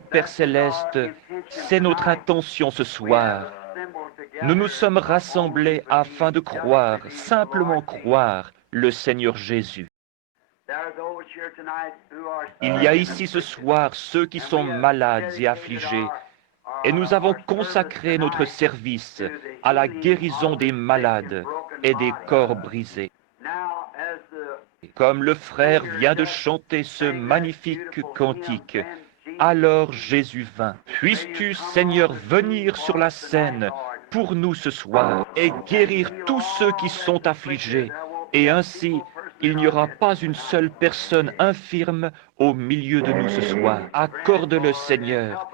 Père céleste, c'est notre intention ce soir. Nous nous sommes rassemblés afin de croire, simplement croire, le Seigneur Jésus. Il y a ici ce soir ceux qui sont malades et affligés, et nous avons consacré notre service à la guérison des malades et des corps brisés. Comme le frère vient de chanter ce magnifique cantique, alors Jésus vint. Puisses-tu, Seigneur, venir sur la scène pour nous ce soir et guérir tous ceux qui sont affligés, et ainsi il n'y aura pas une seule personne infirme au milieu de nous ce soir. Accorde-le, Seigneur,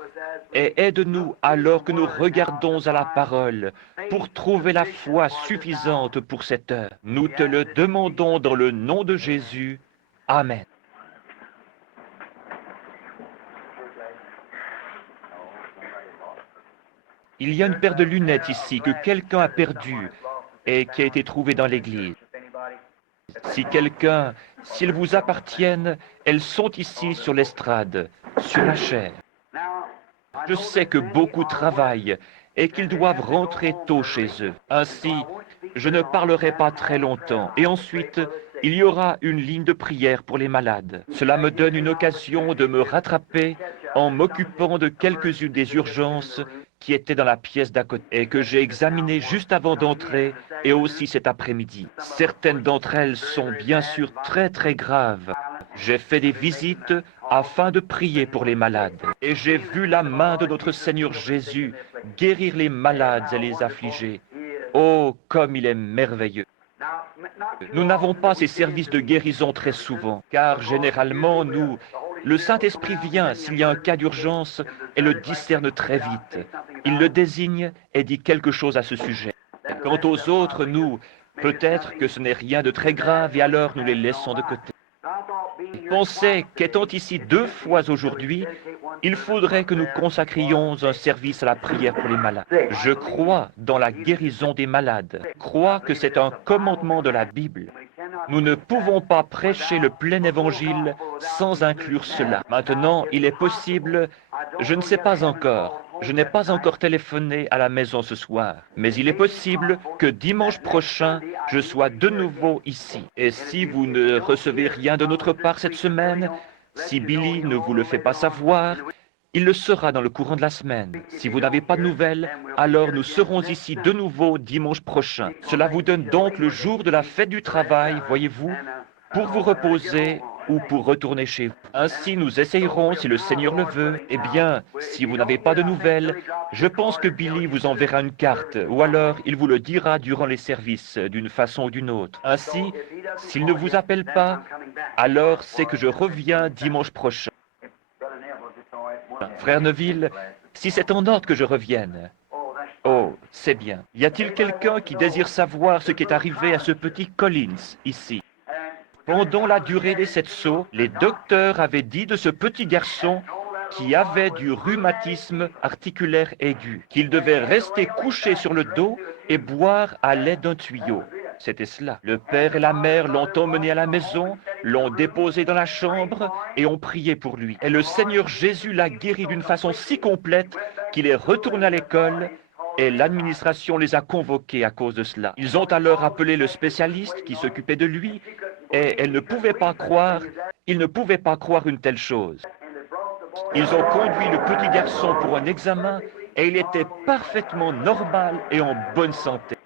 et aide-nous alors que nous regardons à la parole pour trouver la foi suffisante pour cette heure. Nous te le demandons dans le nom de Jésus. Amen. Il y a une paire de lunettes ici que quelqu'un a perdue et qui a été trouvée dans l'église. S'ils vous appartiennent, elles sont ici sur l'estrade, sur la chaire. Je sais que beaucoup travaillent et qu'ils doivent rentrer tôt chez eux. Ainsi, je ne parlerai pas très longtemps. Et ensuite, il y aura une ligne de prière pour les malades. Cela me donne une occasion de me rattraper en m'occupant de quelques-unes des urgences qui étaient dans la pièce d'à côté et que j'ai examinées juste avant d'entrer et aussi cet après-midi. Certaines d'entre elles sont bien sûr très très graves. J'ai fait des visites afin de prier pour les malades. Et j'ai vu la main de notre Seigneur Jésus guérir les malades et les affligés. Oh, comme il est merveilleux. Nous n'avons pas ces services de guérison très souvent, car généralement, le Saint-Esprit vient s'il y a un cas d'urgence et le discerne très vite. Il le désigne et dit quelque chose à ce sujet. Quant aux autres, peut-être que ce n'est rien de très grave et alors nous les laissons de côté. Je pensais qu'étant ici 2 fois aujourd'hui, il faudrait que nous consacrions un service à la prière pour les malades. Je crois dans la guérison des malades. Je crois que c'est un commandement de la Bible. Nous ne pouvons pas prêcher le plein évangile sans inclure cela. Maintenant, il est possible, je ne sais pas encore, je n'ai pas encore téléphoné à la maison ce soir, mais il est possible que dimanche prochain, je sois de nouveau ici. Et si vous ne recevez rien de notre part cette semaine, si Billy ne vous le fait pas savoir, il le sera dans le courant de la semaine. Si vous n'avez pas de nouvelles, alors nous serons ici de nouveau dimanche prochain. Cela vous donne donc le jour de la fête du travail, voyez-vous, pour vous reposer ou pour retourner chez vous. Ainsi, nous essayerons, si le Seigneur le veut. Eh bien, si vous n'avez pas de nouvelles, je pense que Billy vous enverra une carte, ou alors il vous le dira durant les services, d'une façon ou d'une autre. Ainsi, s'il ne vous appelle pas, alors c'est que je reviens dimanche prochain. Frère Neville, si c'est en ordre que je revienne. Oh, c'est bien. Y a-t-il quelqu'un qui désire savoir ce qui est arrivé à ce petit Collins, ici? Pendant la durée des 7 sauts, les docteurs avaient dit de ce petit garçon qui avait du rhumatisme articulaire aigu, qu'il devait rester couché sur le dos et boire à l'aide d'un tuyau. C'était cela. Le père et la mère l'ont emmené à la maison, l'ont déposé dans la chambre et ont prié pour lui. Et le Seigneur Jésus l'a guéri d'une façon si complète qu'il est retourné à l'école et l'administration les a convoqués à cause de cela. Ils ont alors appelé le spécialiste qui s'occupait de lui et ils ne pouvaient pas croire une telle chose. Ils ont conduit le petit garçon pour un examen et il était parfaitement normal et en bonne santé.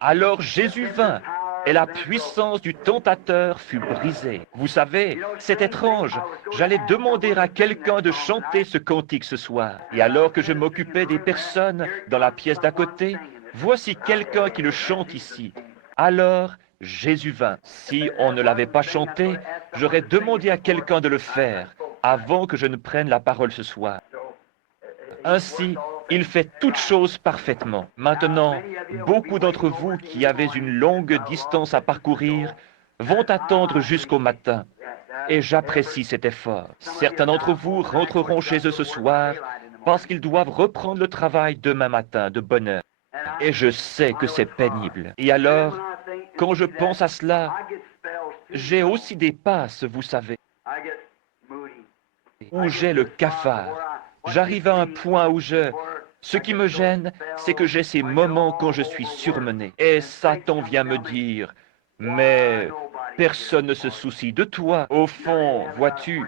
Alors Jésus vint et la puissance du tentateur fut brisée. Vous savez, c'est étrange. J'allais demander à quelqu'un de chanter ce cantique ce soir. Et alors que je m'occupais des personnes dans la pièce d'à côté, voici quelqu'un qui le chante ici. Alors Jésus vint. Si on ne l'avait pas chanté, j'aurais demandé à quelqu'un de le faire avant que je ne prenne la parole ce soir. Ainsi, il fait toutes choses parfaitement. Maintenant, beaucoup d'entre vous qui avez une longue distance à parcourir vont attendre jusqu'au matin. Et j'apprécie cet effort. Certains d'entre vous rentreront chez eux ce soir parce qu'ils doivent reprendre le travail demain matin de bonne heure. Et je sais que c'est pénible. Et alors, quand je pense à cela, J'ai aussi des passes, vous savez, où j'ai le cafard. J'arrive à un point où Ce qui me gêne, c'est que j'ai ces moments quand je suis surmené. Et Satan vient me dire, mais personne ne se soucie de toi. Au fond, vois-tu,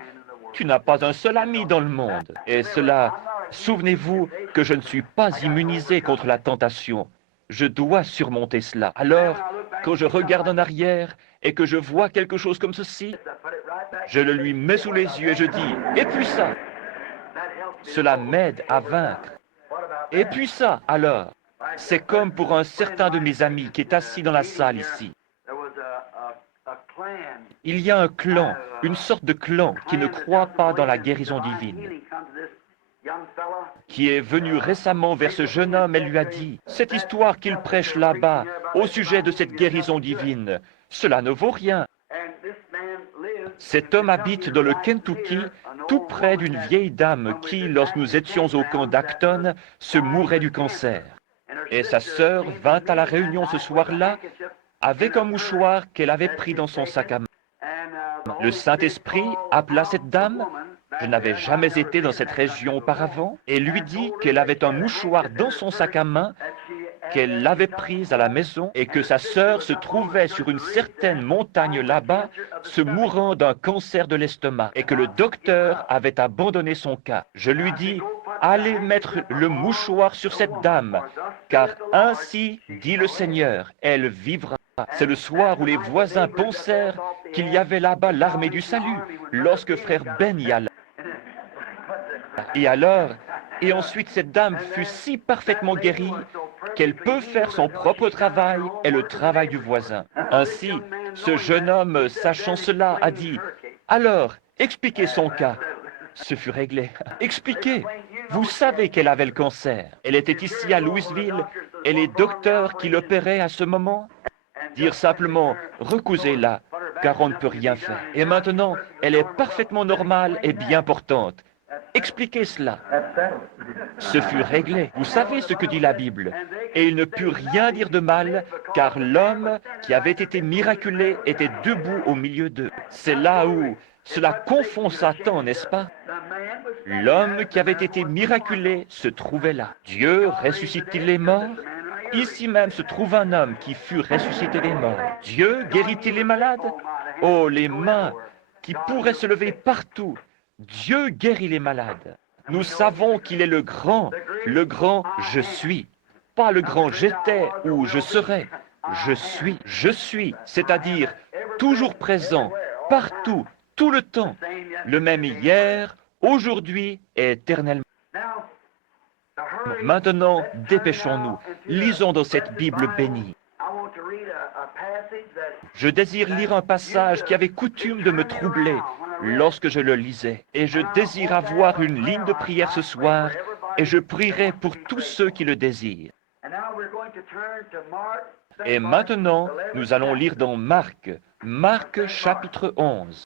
tu n'as pas un seul ami dans le monde. Et cela, souvenez-vous que je ne suis pas immunisé contre la tentation. Je dois surmonter cela. Alors, quand je regarde en arrière et que je vois quelque chose comme ceci, je le lui mets sous les yeux et je dis, et puis ça, cela m'aide à vaincre. Et puis ça, alors, c'est comme pour un certain de mes amis qui est assis dans la salle ici. Il y a un clan, une sorte de clan qui ne croit pas dans la guérison divine, qui est venu récemment vers ce jeune homme et lui a dit, cette histoire qu'il prêche là-bas au sujet de cette guérison divine, cela ne vaut rien. Cet homme habite dans le Kentucky, tout près d'une vieille dame qui, lorsque nous étions au camp d'Acton, se mourait du cancer. Et sa sœur vint à la réunion ce soir-là avec un mouchoir qu'elle avait pris dans son sac à main. Le Saint-Esprit appela cette dame, je n'avais jamais été dans cette région auparavant, et lui dit qu'elle avait un mouchoir dans son sac à main qu'elle l'avait prise à la maison et que sa sœur se trouvait sur une certaine montagne là-bas, se mourant d'un cancer de l'estomac, et que le docteur avait abandonné son cas. Je lui dis, allez mettre le mouchoir sur cette dame, car ainsi dit le Seigneur, elle vivra. C'est le soir où les voisins pensèrent qu'il y avait là-bas l'armée du salut, lorsque frère Ben y alla. Et ensuite cette dame fut si parfaitement guérie qu'elle peut faire son propre travail et le travail du voisin. Ainsi, ce jeune homme, sachant cela, a dit, « Alors, expliquez son cas. » Ce fut réglé. Expliquez. Vous savez qu'elle avait le cancer. Elle était ici à Louisville et les docteurs qui l'opéraient à ce moment dirent simplement, recousez-la, car on ne peut rien faire. Et maintenant, elle est parfaitement normale et bien portante. Expliquez cela. Ce fut réglé. Vous savez ce que dit la Bible. Et il ne put rien dire de mal, car l'homme qui avait été miraculé était debout au milieu d'eux. C'est là où cela confond Satan, n'est-ce pas? L'homme qui avait été miraculé se trouvait là. Dieu ressuscite-t-il les morts? Ici même se trouve un homme qui fut ressuscité des morts. Dieu guérit-il les malades? Oh, les mains qui pourraient se lever partout. Dieu guérit les malades. Nous savons qu'il est le grand je suis. Pas le grand j'étais ou je serai. Je suis, c'est-à-dire toujours présent, partout, tout le temps, le même hier, aujourd'hui et éternellement. Maintenant, dépêchons-nous, lisons dans cette Bible bénie. Je désire lire un passage qui avait coutume de me troubler lorsque je le lisais, et je désire avoir une ligne de prière ce soir, et je prierai pour tous ceux qui le désirent. Et maintenant, nous allons lire dans Marc, Marc chapitre 11.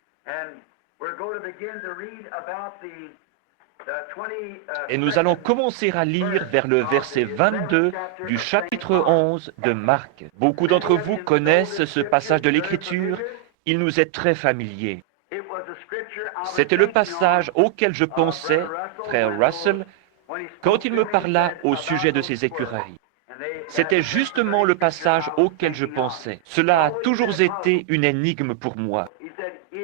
Et nous allons commencer à lire vers le verset 22 du chapitre 11 de Marc. Beaucoup d'entre vous connaissent ce passage de l'Écriture, il nous est très familier. C'était le passage auquel je pensais, frère Russell, quand il me parla au sujet de ces écureuils. C'était justement le passage auquel je pensais. Cela a toujours été une énigme pour moi.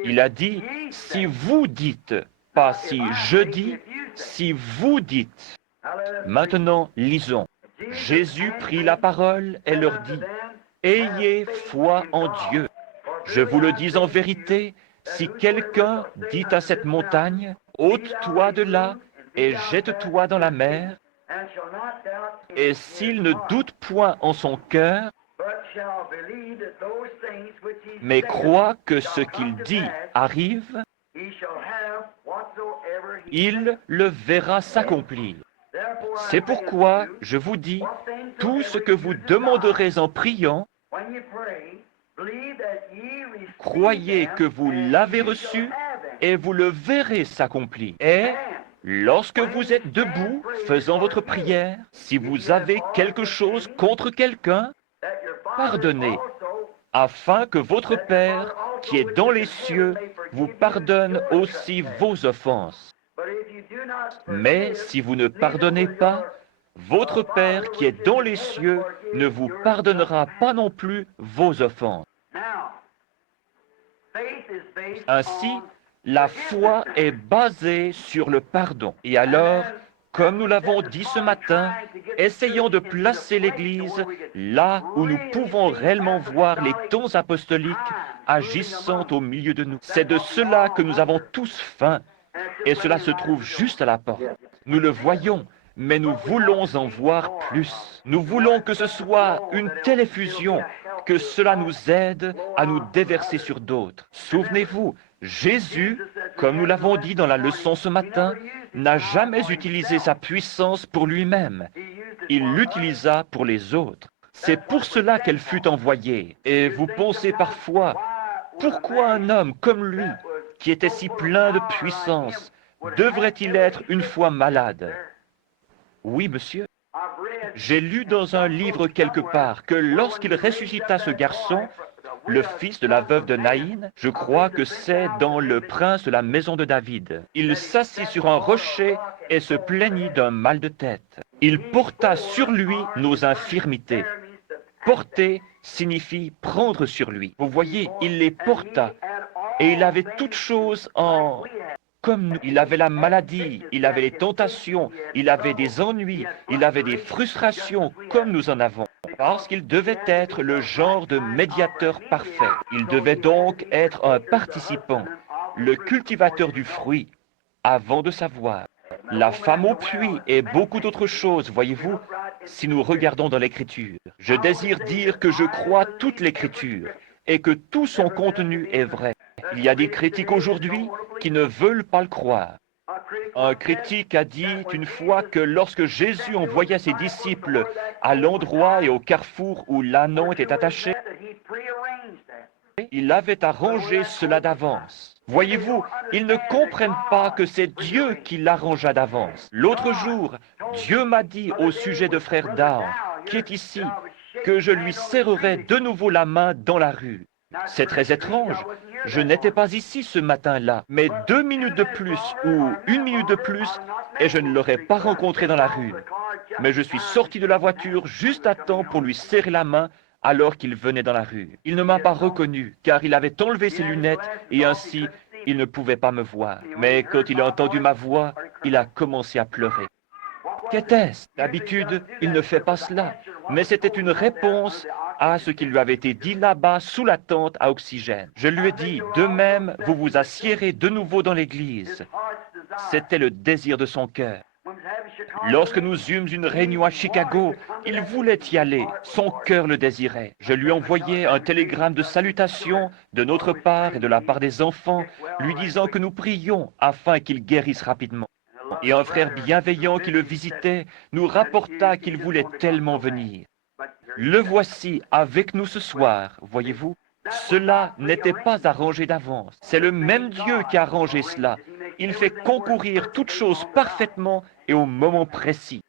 Il a dit, si vous dites, pas si je dis, si vous dites. Maintenant, lisons. Jésus prit la parole et leur dit, ayez foi en Dieu. Je vous le dis en vérité, si quelqu'un dit à cette montagne, ôte-toi de là et jette-toi dans la mer, et s'il ne doute point en son cœur, mais croit que ce qu'il dit arrive, il le verra s'accomplir. C'est pourquoi je vous dis, tout ce que vous demanderez en priant, croyez que vous l'avez reçu et vous le verrez s'accomplir. Et lorsque vous êtes debout, faisant votre prière, si vous avez quelque chose contre quelqu'un, pardonnez, afin que votre Père, qui est dans les cieux vous pardonne aussi vos offenses. Mais si vous ne pardonnez pas, votre Père qui est dans les cieux ne vous pardonnera pas non plus vos offenses. Ainsi, la foi est basée sur le pardon. Et alors, comme nous l'avons dit ce matin, essayons de placer l'Église là où nous pouvons réellement voir les dons apostoliques agissant au milieu de nous. C'est de cela que nous avons tous faim, et cela se trouve juste à la porte. Nous le voyons, mais nous voulons en voir plus. Nous voulons que ce soit une telle effusion que cela nous aide à nous déverser sur d'autres. Souvenez-vous, Jésus, comme nous l'avons dit dans la leçon ce matin, n'a jamais utilisé sa puissance pour lui-même. Il l'utilisa pour les autres. C'est pour cela qu'elle fut envoyée. Et vous pensez parfois, pourquoi un homme comme lui, qui était si plein de puissance, devrait-il être une fois malade? Oui, monsieur. J'ai lu dans un livre quelque part que lorsqu'il ressuscita ce garçon, le fils de la veuve de Naïn, je crois que c'est dans Le Prince de la maison de David, il s'assit sur un rocher et se plaignit d'un mal de tête. Il porta sur lui nos infirmités. Porter signifie prendre sur lui. Vous voyez, il les porta et il avait toutes choses en... Comme nous, il avait la maladie, il avait les tentations, il avait des ennuis, il avait des frustrations comme nous en avons. Parce qu'il devait être le genre de médiateur parfait. Il devait donc être un participant, le cultivateur du fruit, avant de savoir. La femme au puits et beaucoup d'autres choses, voyez-vous, si nous regardons dans l'Écriture. Je désire dire que je crois toute l'Écriture et que tout son contenu est vrai. Il y a des critiques aujourd'hui qui ne veulent pas le croire. Un critique a dit une fois que lorsque Jésus envoya ses disciples à l'endroit et au carrefour où l'ânon était attaché, il avait arrangé cela d'avance. Voyez-vous, ils ne comprennent pas que c'est Dieu qui l'arrangea d'avance. L'autre jour, Dieu m'a dit au sujet de frère Down, qui est ici, que je lui serrerai de nouveau la main dans la rue. C'est très étrange. Je n'étais pas ici ce matin-là, mais 2 minutes de plus ou 1 minute de plus, et je ne l'aurais pas rencontré dans la rue. Mais je suis sorti de la voiture juste à temps pour lui serrer la main alors qu'il venait dans la rue. Il ne m'a pas reconnu, car il avait enlevé ses lunettes et ainsi, il ne pouvait pas me voir. Mais quand il a entendu ma voix, il a commencé à pleurer. Qu'était-ce? D'habitude, il ne fait pas cela, mais c'était une réponse à ce qui lui avait été dit là-bas sous la tente à oxygène. Je lui ai dit, de même, vous vous assiérez de nouveau dans l'église. C'était le désir de son cœur. Lorsque nous eûmes une réunion à Chicago, il voulait y aller, son cœur le désirait. Je lui envoyai un télégramme de salutation de notre part et de la part des enfants, lui disant que nous prions afin qu'il guérisse rapidement. Et un frère bienveillant qui le visitait nous rapporta qu'il voulait tellement venir. Le voici avec nous ce soir, voyez-vous. Cela n'était pas arrangé d'avance. C'est le même Dieu qui a arrangé cela. Il fait concourir toutes choses parfaitement et au moment précis.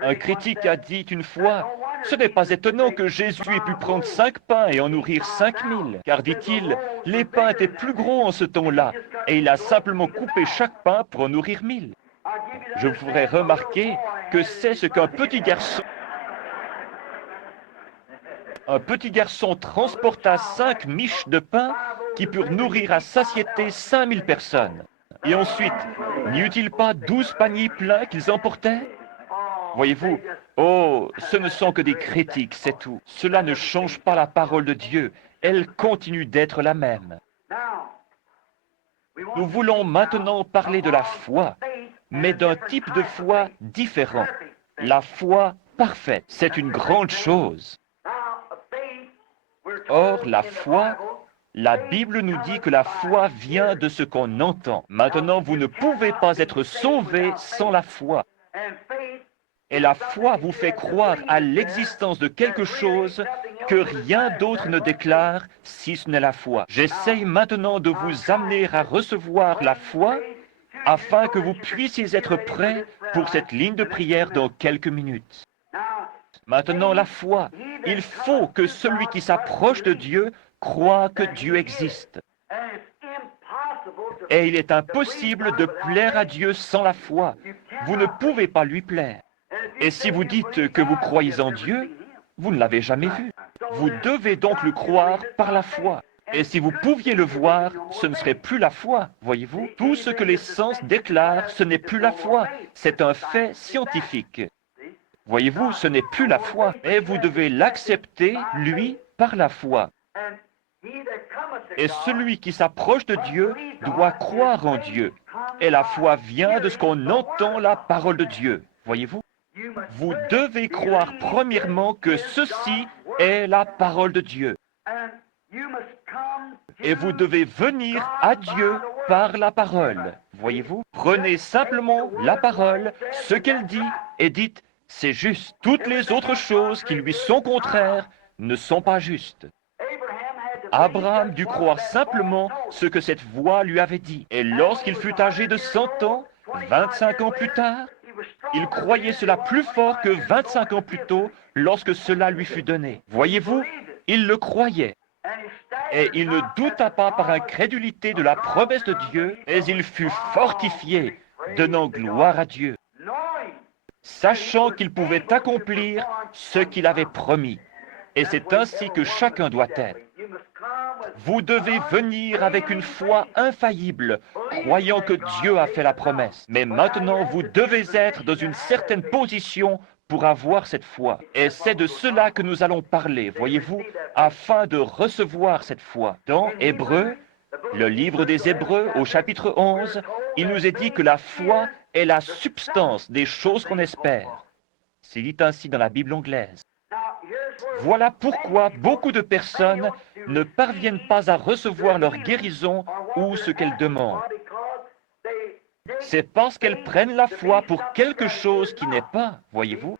Un critique a dit une fois, « Ce n'est pas étonnant que Jésus ait pu prendre 5 pains et en nourrir 5000, car, dit-il, les pains étaient plus gros en ce temps-là, et il a simplement coupé chaque pain pour en nourrir 1000. » Je vous ferai remarquer que c'est ce qu'un petit garçon... Un petit garçon transporta 5 miches de pain qui purent nourrir à satiété 5000 personnes. Et ensuite, n'y eut-il pas 12 paniers pleins qu'ils emportaient? Voyez-vous, oh, ce ne sont que des critiques, c'est tout. Cela ne change pas la parole de Dieu. Elle continue d'être la même. Nous voulons maintenant parler de la foi, mais d'un type de foi différent. La foi parfaite, c'est une grande chose. Or, la foi, la Bible nous dit que la foi vient de ce qu'on entend. Maintenant, vous ne pouvez pas être sauvé sans la foi. Et la foi vous fait croire à l'existence de quelque chose que rien d'autre ne déclare si ce n'est la foi. J'essaye maintenant de vous amener à recevoir la foi afin que vous puissiez être prêts pour cette ligne de prière dans quelques minutes. Maintenant, la foi. Il faut que celui qui s'approche de Dieu croit que Dieu existe. Et il est impossible de plaire à Dieu sans la foi. Vous ne pouvez pas lui plaire. Et si vous dites que vous croyez en Dieu, vous ne l'avez jamais vu. Vous devez donc le croire par la foi. Et si vous pouviez le voir, ce ne serait plus la foi, voyez-vous. Tout ce que les sens déclarent, ce n'est plus la foi. C'est un fait scientifique. Voyez-vous, ce n'est plus la foi. Mais vous devez l'accepter, lui, par la foi. Et celui qui s'approche de Dieu doit croire en Dieu. Et la foi vient de ce qu'on entend la parole de Dieu. Voyez-vous? Vous devez croire premièrement que ceci est la parole de Dieu. Et vous devez venir à Dieu par la parole. Voyez-vous? Prenez simplement la parole, ce qu'elle dit, et dites, c'est juste. Toutes les autres choses qui lui sont contraires ne sont pas justes. Abraham dut croire simplement ce que cette voix lui avait dit. Et lorsqu'il fut âgé de 100 ans, 25 ans plus tard, il croyait cela plus fort que 25 ans plus tôt lorsque cela lui fut donné. Voyez-vous, il le croyait. Et il ne douta pas par incrédulité de la promesse de Dieu, mais il fut fortifié, donnant gloire à Dieu, sachant qu'il pouvait accomplir ce qu'il avait promis. Et c'est ainsi que chacun doit être. Vous devez venir avec une foi infaillible, croyant que Dieu a fait la promesse. Mais maintenant, vous devez être dans une certaine position pour avoir cette foi. Et c'est de cela que nous allons parler, voyez-vous, afin de recevoir cette foi. Dans Hébreux, le livre des Hébreux, au chapitre 11, il nous est dit que la foi est la substance des choses qu'on espère. C'est dit ainsi dans la Bible anglaise. Voilà pourquoi beaucoup de personnes ne parviennent pas à recevoir leur guérison ou ce qu'elles demandent. C'est parce qu'elles prennent la foi pour quelque chose qui n'est pas, voyez-vous.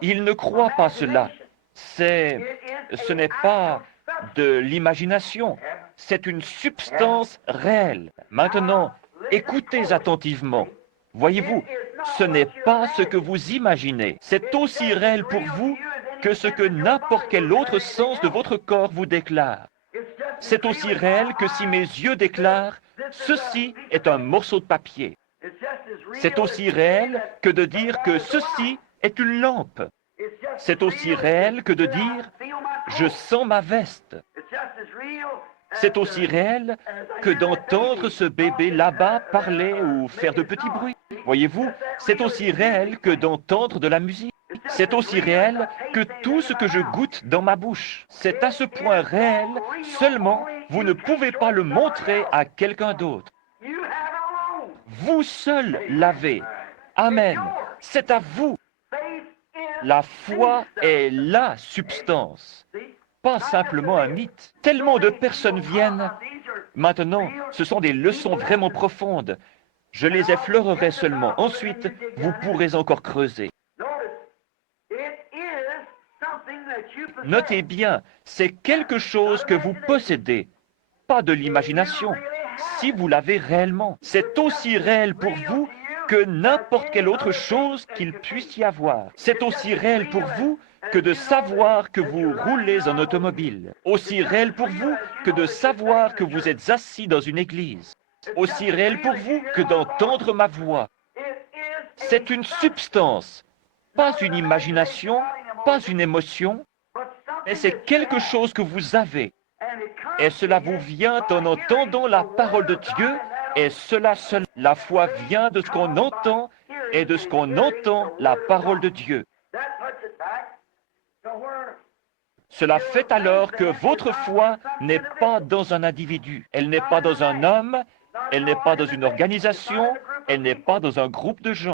Ils ne croient pas cela. Ce n'est pas de l'imagination, c'est une substance réelle. Maintenant, écoutez attentivement. Voyez-vous, ce n'est pas ce que vous imaginez. C'est aussi réel pour vous que ce que n'importe quel autre sens de votre corps vous déclare. C'est aussi réel que si mes yeux déclarent « ceci est un morceau de papier ». C'est aussi réel que de dire que ceci est une lampe. C'est aussi réel que de dire « je sens ma veste ». C'est aussi réel que d'entendre ce bébé là-bas parler ou faire de petits bruits. Voyez-vous, c'est aussi réel que d'entendre de la musique. C'est aussi réel que tout ce que je goûte dans ma bouche. C'est à ce point réel, seulement vous ne pouvez pas le montrer à quelqu'un d'autre. Vous seul l'avez. Amen. C'est à vous. La foi est la substance, pas simplement un mythe. Tellement de personnes viennent. Maintenant, ce sont des leçons vraiment profondes. Je les effleurerai seulement. Ensuite, vous pourrez encore creuser. Notez bien, c'est quelque chose que vous possédez, pas de l'imagination. Si vous l'avez réellement, c'est aussi réel pour vous que n'importe quelle autre chose qu'il puisse y avoir. C'est aussi réel pour vous que de savoir que vous roulez en automobile. Aussi réel pour vous que de savoir que vous êtes assis dans une église. Aussi réel pour vous que d'entendre ma voix. C'est une substance, pas une imagination, pas une émotion, mais c'est quelque chose que vous avez. Et cela vous vient en entendant la parole de Dieu, et cela seul. La foi vient de ce qu'on entend, et de ce qu'on entend la parole de Dieu. Cela fait alors que votre foi n'est pas dans un individu, elle n'est pas dans un homme, elle n'est pas dans une organisation, elle n'est pas dans un groupe de gens.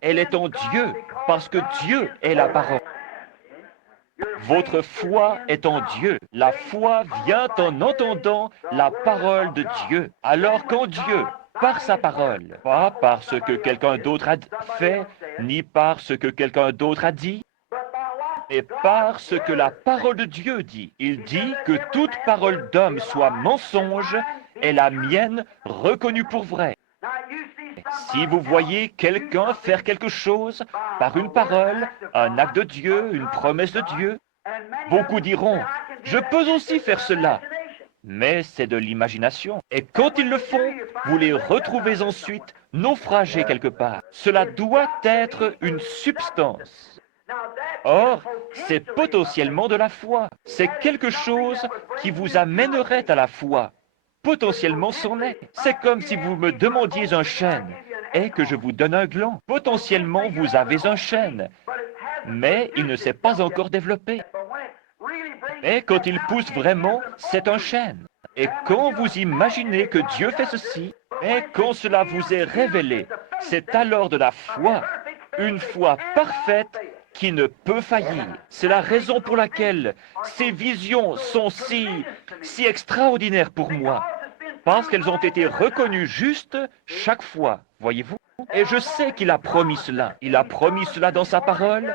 Elle est en Dieu, parce que Dieu est la parole. Votre foi est en Dieu. La foi vient en entendant la parole de Dieu. Alors qu'en Dieu, par sa parole, pas par ce que quelqu'un d'autre a fait, ni par ce que quelqu'un d'autre a dit, mais par ce que la parole de Dieu dit. Il dit que toute parole d'homme soit mensonge et la mienne reconnue pour vraie. Si vous voyez quelqu'un faire quelque chose par une parole, un acte de Dieu, une promesse de Dieu, beaucoup diront, Je peux aussi faire cela. Mais c'est de l'imagination. Et quand ils le font, vous les retrouvez ensuite naufragés quelque part. Cela doit être une substance. Or, c'est potentiellement de la foi. C'est quelque chose qui vous amènerait à la foi. Potentiellement c'en est. C'est comme si vous me demandiez un chêne et que je vous donne un gland. Potentiellement vous avez un chêne, mais il ne s'est pas encore développé. Mais quand il pousse vraiment, c'est un chêne. Et quand vous imaginez que Dieu fait ceci, et quand cela vous est révélé, c'est alors de la foi, une foi parfaite qui ne peut faillir. C'est la raison pour laquelle ces visions sont si extraordinaires pour moi, parce qu'elles ont été reconnues justes chaque fois, voyez-vous. Et je sais qu'il a promis cela. Il a promis cela dans sa parole,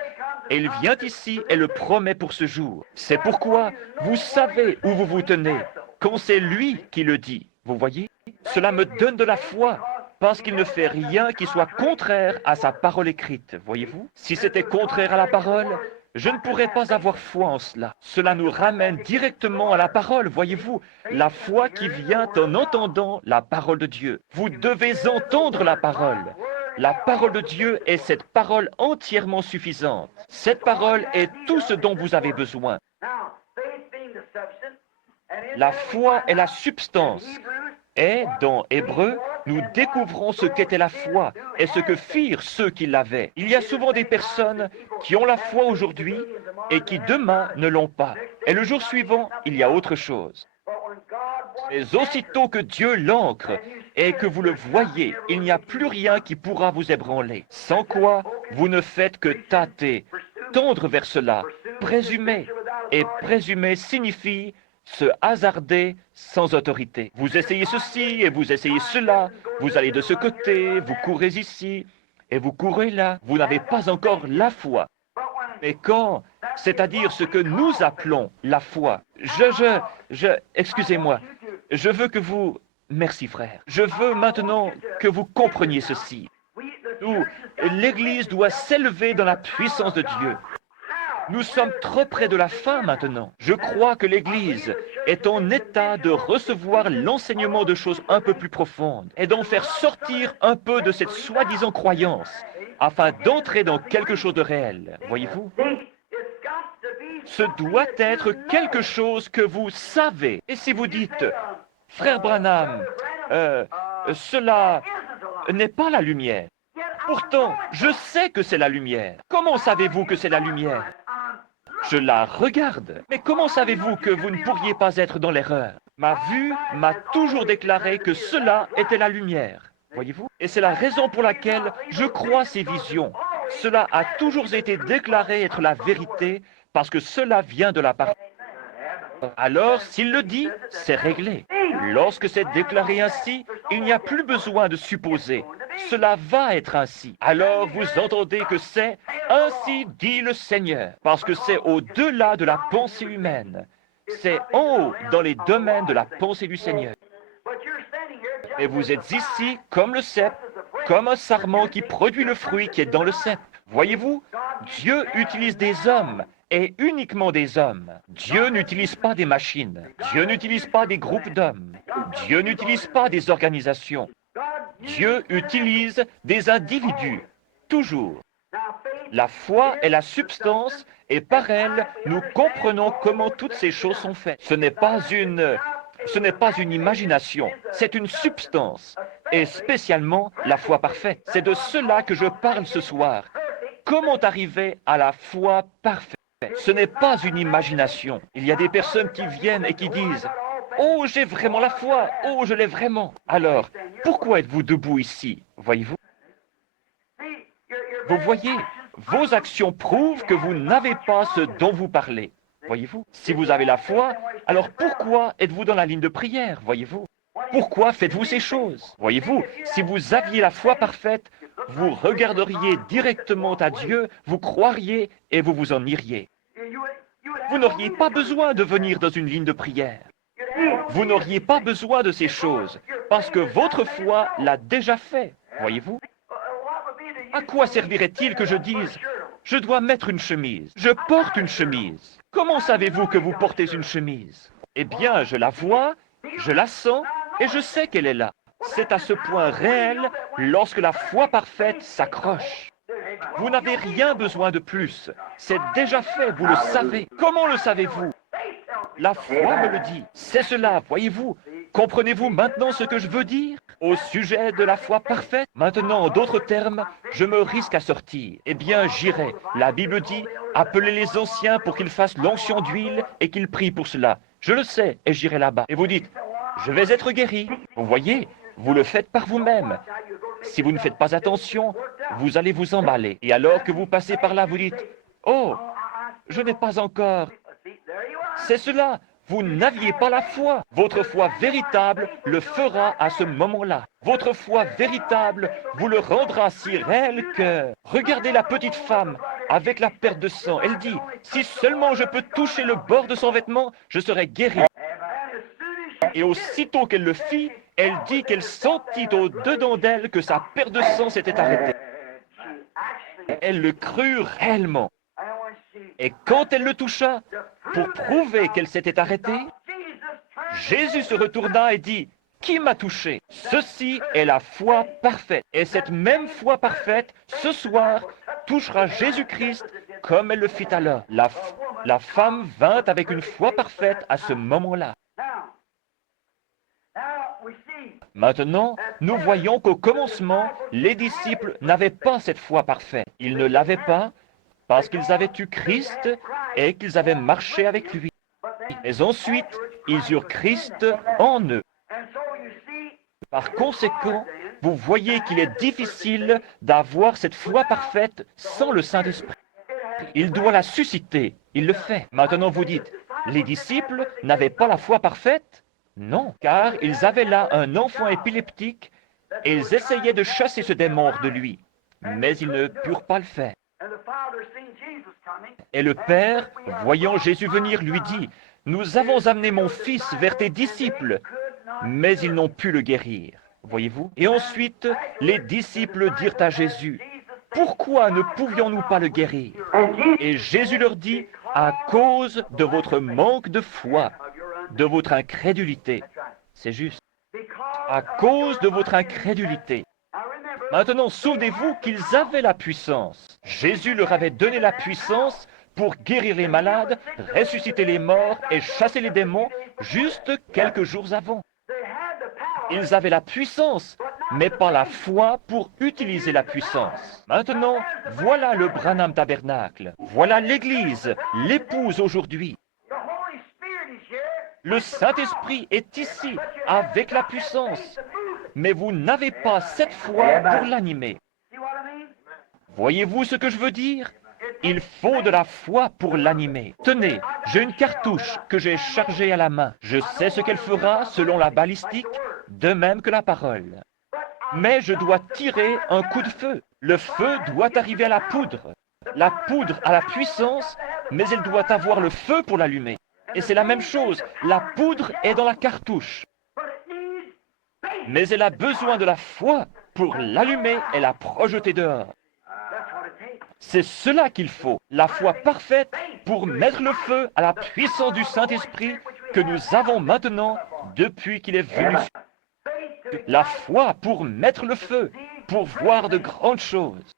et il vient ici et le promet pour ce jour. C'est pourquoi vous savez où vous vous tenez, quand c'est lui qui le dit. Vous voyez? Cela me donne de la foi, parce qu'il ne fait rien qui soit contraire à sa parole écrite, voyez-vous? Si c'était contraire à la parole, je ne pourrais pas avoir foi en cela. Cela nous ramène directement à la parole, voyez-vous? La foi qui vient en entendant la parole de Dieu. Vous devez entendre la parole. La parole de Dieu est cette parole entièrement suffisante. Cette parole est tout ce dont vous avez besoin. La foi est la substance. Et dans Hébreu, nous découvrons ce qu'était la foi et ce que firent ceux qui l'avaient. Il y a souvent des personnes qui ont la foi aujourd'hui et qui demain ne l'ont pas. Et le jour suivant, il y a autre chose. Mais aussitôt que Dieu l'ancre et que vous le voyez, il n'y a plus rien qui pourra vous ébranler. Sans quoi, vous ne faites que tâter, tendre vers cela, présumer. Et présumer signifie se hasarder sans autorité. Vous essayez ceci et vous essayez cela, vous allez de ce côté, vous courez ici et vous courez là. Vous n'avez pas encore la foi. Mais quand, c'est-à-dire ce que nous appelons la foi, excusez-moi, je veux que vous, merci frère, je veux maintenant que vous compreniez ceci. L'Église doit s'élever dans la puissance de Dieu. Nous sommes trop près de la fin maintenant. Je crois que l'Église est en état de recevoir l'enseignement de choses un peu plus profondes et d'en faire sortir un peu de cette soi-disant croyance afin d'entrer dans quelque chose de réel. Voyez-vous? Ce doit être quelque chose que vous savez. Et si vous dites, frère Branham, cela n'est pas la lumière. Pourtant, je sais que c'est la lumière. Comment savez-vous que c'est la lumière? Je la regarde. Mais comment savez-vous que vous ne pourriez pas être dans l'erreur? Ma vue m'a toujours déclaré que cela était la lumière. Voyez-vous? Et c'est la raison pour laquelle je crois ces visions. Cela a toujours été déclaré être la vérité parce que cela vient de la parole. Alors, s'il le dit, c'est réglé. Lorsque c'est déclaré ainsi, il n'y a plus besoin de supposer. Cela va être ainsi. Alors vous entendez que c'est « Ainsi dit le Seigneur », parce que c'est au-delà de la pensée humaine. C'est en haut dans les domaines de la pensée du Seigneur. Et vous êtes ici comme le cep, comme un sarment qui produit le fruit qui est dans le cep. Voyez-vous, Dieu utilise des hommes et uniquement des hommes. Dieu n'utilise pas des machines. Dieu n'utilise pas des groupes d'hommes. Dieu n'utilise pas des organisations. Dieu utilise des individus, toujours. La foi est la substance et par elle, nous comprenons comment toutes ces choses sont faites. Ce n'est pas une imagination, c'est une substance. Et spécialement la foi parfaite. C'est de cela que je parle ce soir. Comment arriver à la foi parfaite? Ce n'est pas une imagination. Il y a des personnes qui viennent et qui disent « Oh, j'ai vraiment la foi. Oh, je l'ai vraiment. » Alors, pourquoi êtes-vous debout ici? Voyez-vous? Vous voyez, vos actions prouvent que vous n'avez pas ce dont vous parlez. Voyez-vous? Si vous avez la foi, alors pourquoi êtes-vous dans la ligne de prière? Voyez-vous? Pourquoi faites-vous ces choses? Voyez-vous, si vous aviez la foi parfaite, vous regarderiez directement à Dieu, vous croiriez et vous vous en iriez. Vous n'auriez pas besoin de venir dans une ligne de prière. Vous n'auriez pas besoin de ces choses, parce que votre foi l'a déjà fait. Voyez-vous? À quoi servirait-il que je dise « Je dois mettre une chemise. Je porte une chemise. Comment savez-vous que vous portez une chemise? Eh bien, je la vois, je la sens et je sais qu'elle est là. C'est à ce point réel lorsque la foi parfaite s'accroche. Vous n'avez rien besoin de plus. C'est déjà fait, vous le savez. Comment le savez-vous? La foi me le dit. C'est cela, voyez-vous. Comprenez-vous maintenant ce que je veux dire au sujet de la foi parfaite? Maintenant, en d'autres termes, je me risque à sortir. Eh bien, j'irai. La Bible dit, appelez les anciens pour qu'ils fassent l'onction d'huile et qu'ils prient pour cela. Je le sais, et j'irai là-bas. Et vous dites, je vais être guéri. Vous voyez, vous le faites par vous-même. Si vous ne faites pas attention, vous allez vous emballer. Et alors que vous passez par là, vous dites, oh, je n'ai pas encore. C'est cela. Vous n'aviez pas la foi. Votre foi véritable le fera à ce moment-là. Votre foi véritable vous le rendra si réel que... Regardez la petite femme avec la perte de sang. Elle dit, si seulement je peux toucher le bord de son vêtement, je serai guérie. Et aussitôt qu'elle le fit, elle dit qu'elle sentit au-dedans d'elle que sa perte de sang s'était arrêtée. Elle le crut réellement. Et quand elle le toucha, pour prouver qu'elle s'était arrêtée, Jésus se retourna et dit, « Qui m'a touché ?» Ceci est la foi parfaite. Et cette même foi parfaite, ce soir, touchera Jésus-Christ comme elle le fit alors. La femme vint avec une foi parfaite à ce moment-là. Maintenant, nous voyons qu'au commencement, les disciples n'avaient pas cette foi parfaite. Ils ne l'avaient pas parce qu'ils avaient eu Christ et qu'ils avaient marché avec lui. Mais ensuite, ils eurent Christ en eux. Par conséquent, vous voyez qu'il est difficile d'avoir cette foi parfaite sans le Saint-Esprit. Il doit la susciter, il le fait. Maintenant vous dites, les disciples n'avaient pas la foi parfaite? Non, car ils avaient là un enfant épileptique et ils essayaient de chasser ce démon hors de lui, mais ils ne purent pas le faire. Et le Père, voyant Jésus venir, lui dit, « Nous avons amené mon fils vers tes disciples, mais ils n'ont pu le guérir. » Voyez-vous? Et ensuite, les disciples dirent à Jésus, « Pourquoi ne pouvions-nous pas le guérir? » Et Jésus leur dit, « À cause de votre manque de foi, de votre incrédulité. » C'est juste. À cause de votre incrédulité. Maintenant, souvenez-vous qu'ils avaient la puissance. Jésus leur avait donné la puissance pour guérir les malades, ressusciter les morts et chasser les démons juste quelques jours avant. Ils avaient la puissance, mais pas la foi pour utiliser la puissance. Maintenant, voilà le Branham Tabernacle. Voilà l'Église, l'épouse aujourd'hui. Le Saint-Esprit est ici, avec la puissance. Mais vous n'avez pas cette foi pour l'animer. Voyez-vous ce que je veux dire? Il faut de la foi pour l'animer. Tenez, j'ai une cartouche que j'ai chargée à la main. Je sais ce qu'elle fera selon la balistique, de même que la parole. Mais je dois tirer un coup de feu. Le feu doit arriver à la poudre. La poudre a la puissance, mais elle doit avoir le feu pour l'allumer. Et c'est la même chose. La poudre est dans la cartouche. Mais elle a besoin de la foi pour l'allumer et la projeter dehors. C'est cela qu'il faut, la foi parfaite pour mettre le feu à la puissance du Saint-Esprit que nous avons maintenant depuis qu'il est venu. La foi pour mettre le feu, pour voir de grandes choses.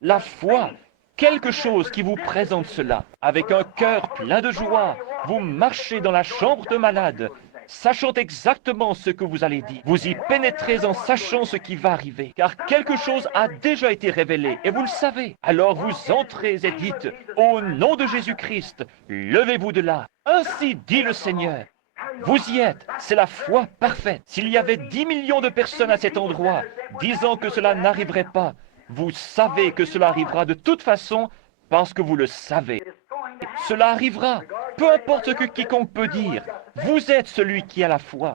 La foi, quelque chose qui vous présente cela. Avec un cœur plein de joie, vous marchez dans la chambre de malade, sachant exactement ce que vous allez dire. Vous y pénétrez en sachant ce qui va arriver, car quelque chose a déjà été révélé, et vous le savez. Alors vous entrez et dites, « Au nom de Jésus-Christ, levez-vous de là. Ainsi dit le Seigneur. » Vous y êtes, c'est la foi parfaite. S'il y avait 10 millions de personnes à cet endroit, disant que cela n'arriverait pas, vous savez que cela arrivera de toute façon, parce que vous le savez. Cela arrivera, peu importe ce que quiconque peut dire. Vous êtes celui qui a la foi.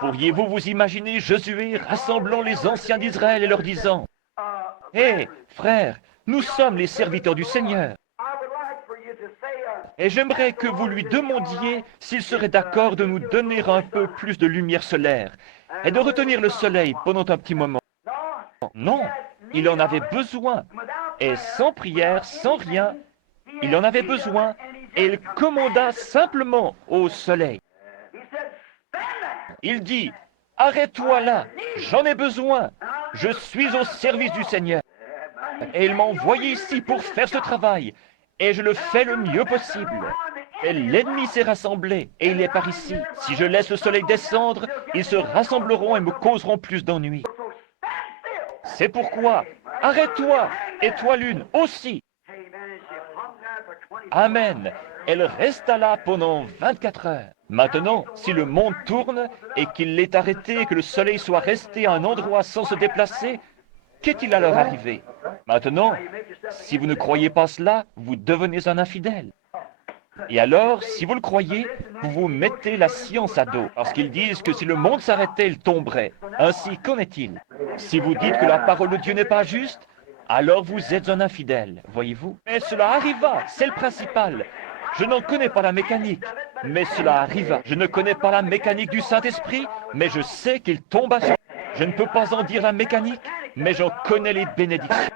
Pourriez-vous vous imaginer Josué rassemblant les anciens d'Israël et leur disant, « Hé, frères, nous sommes les serviteurs du Seigneur. Et j'aimerais que vous lui demandiez s'il serait d'accord de nous donner un peu plus de lumière solaire et de retenir le soleil pendant un petit moment. » Non, il en avait besoin. et sans prière, sans rien, il en avait besoin, et il commanda simplement au soleil. Il dit, arrête-toi là, j'en ai besoin, je suis au service du Seigneur. Et il m'a envoyé ici pour faire ce travail, et je le fais le mieux possible. Et l'ennemi s'est rassemblé, et il est par ici. Si je laisse le soleil descendre, ils se rassembleront et me causeront plus d'ennuis. C'est pourquoi, arrête-toi, et toi lune aussi. Amen. Elle resta là pendant 24 heures. Maintenant, si le monde tourne et qu'il l'ait arrêté et que le soleil soit resté à un endroit sans se déplacer, qu'est-il alors arrivé? Maintenant, si vous ne croyez pas cela, vous devenez un infidèle. Et alors, si vous le croyez, vous vous mettez la science à dos, parce qu'ils disent que si le monde s'arrêtait, il tomberait. Ainsi, qu'en est-il? Si vous dites que la parole de Dieu n'est pas juste, alors vous êtes un infidèle, voyez-vous? Mais cela arriva, c'est le principal. Je n'en connais pas la mécanique, mais cela arriva. Je ne connais pas la mécanique du Saint-Esprit, mais je sais qu'il tomba sur... Je ne peux pas en dire la mécanique, mais j'en connais les bénédictions.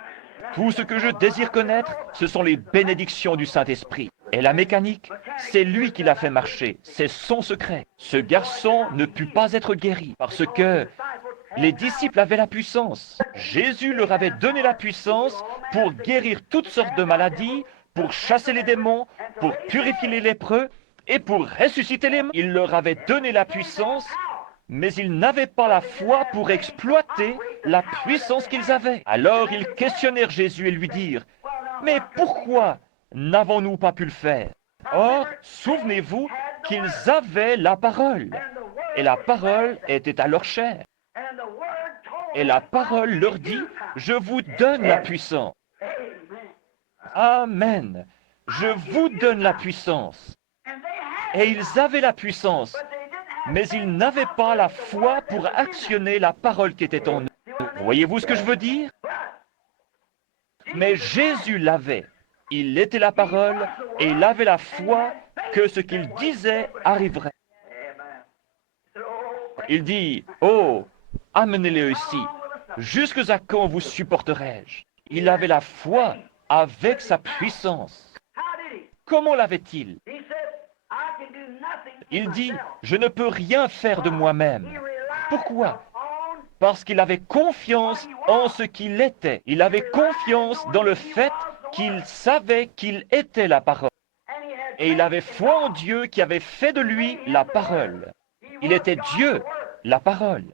Tout ce que je désire connaître, ce sont les bénédictions du Saint-Esprit. Et la mécanique, c'est lui qui l'a fait marcher, c'est son secret. Ce garçon ne put pas être guéri, parce que les disciples avaient la puissance. Jésus leur avait donné la puissance pour guérir toutes sortes de maladies, pour chasser les démons, pour purifier les lépreux et pour ressusciter les morts. Il leur avait donné la puissance, mais ils n'avaient pas la foi pour exploiter la puissance qu'ils avaient. Alors ils questionnèrent Jésus et lui dirent, « Mais pourquoi n'avons-nous pas pu le faire ?» Or, souvenez-vous qu'ils avaient la parole, et la parole était à leur chair. Et la parole leur dit, « Je vous donne la puissance. » Amen. Je vous donne la puissance. Et ils avaient la puissance, mais ils n'avaient pas la foi pour actionner la parole qui était en eux. Voyez-vous ce que je veux dire? Mais Jésus l'avait. Il était la parole et il avait la foi que ce qu'il disait arriverait. Il dit, « Oh, amenez-les ici. Jusqu'à quand vous supporterai-je » Il avait la foi avec sa puissance. Comment l'avait-il? Il dit, « Je ne peux rien faire de moi-même. » Pourquoi? Parce qu'il avait confiance en ce qu'il était. Il avait confiance dans le fait qu'il savait qu'il était la parole. Et il avait foi en Dieu qui avait fait de lui la parole. Il était Dieu, la parole.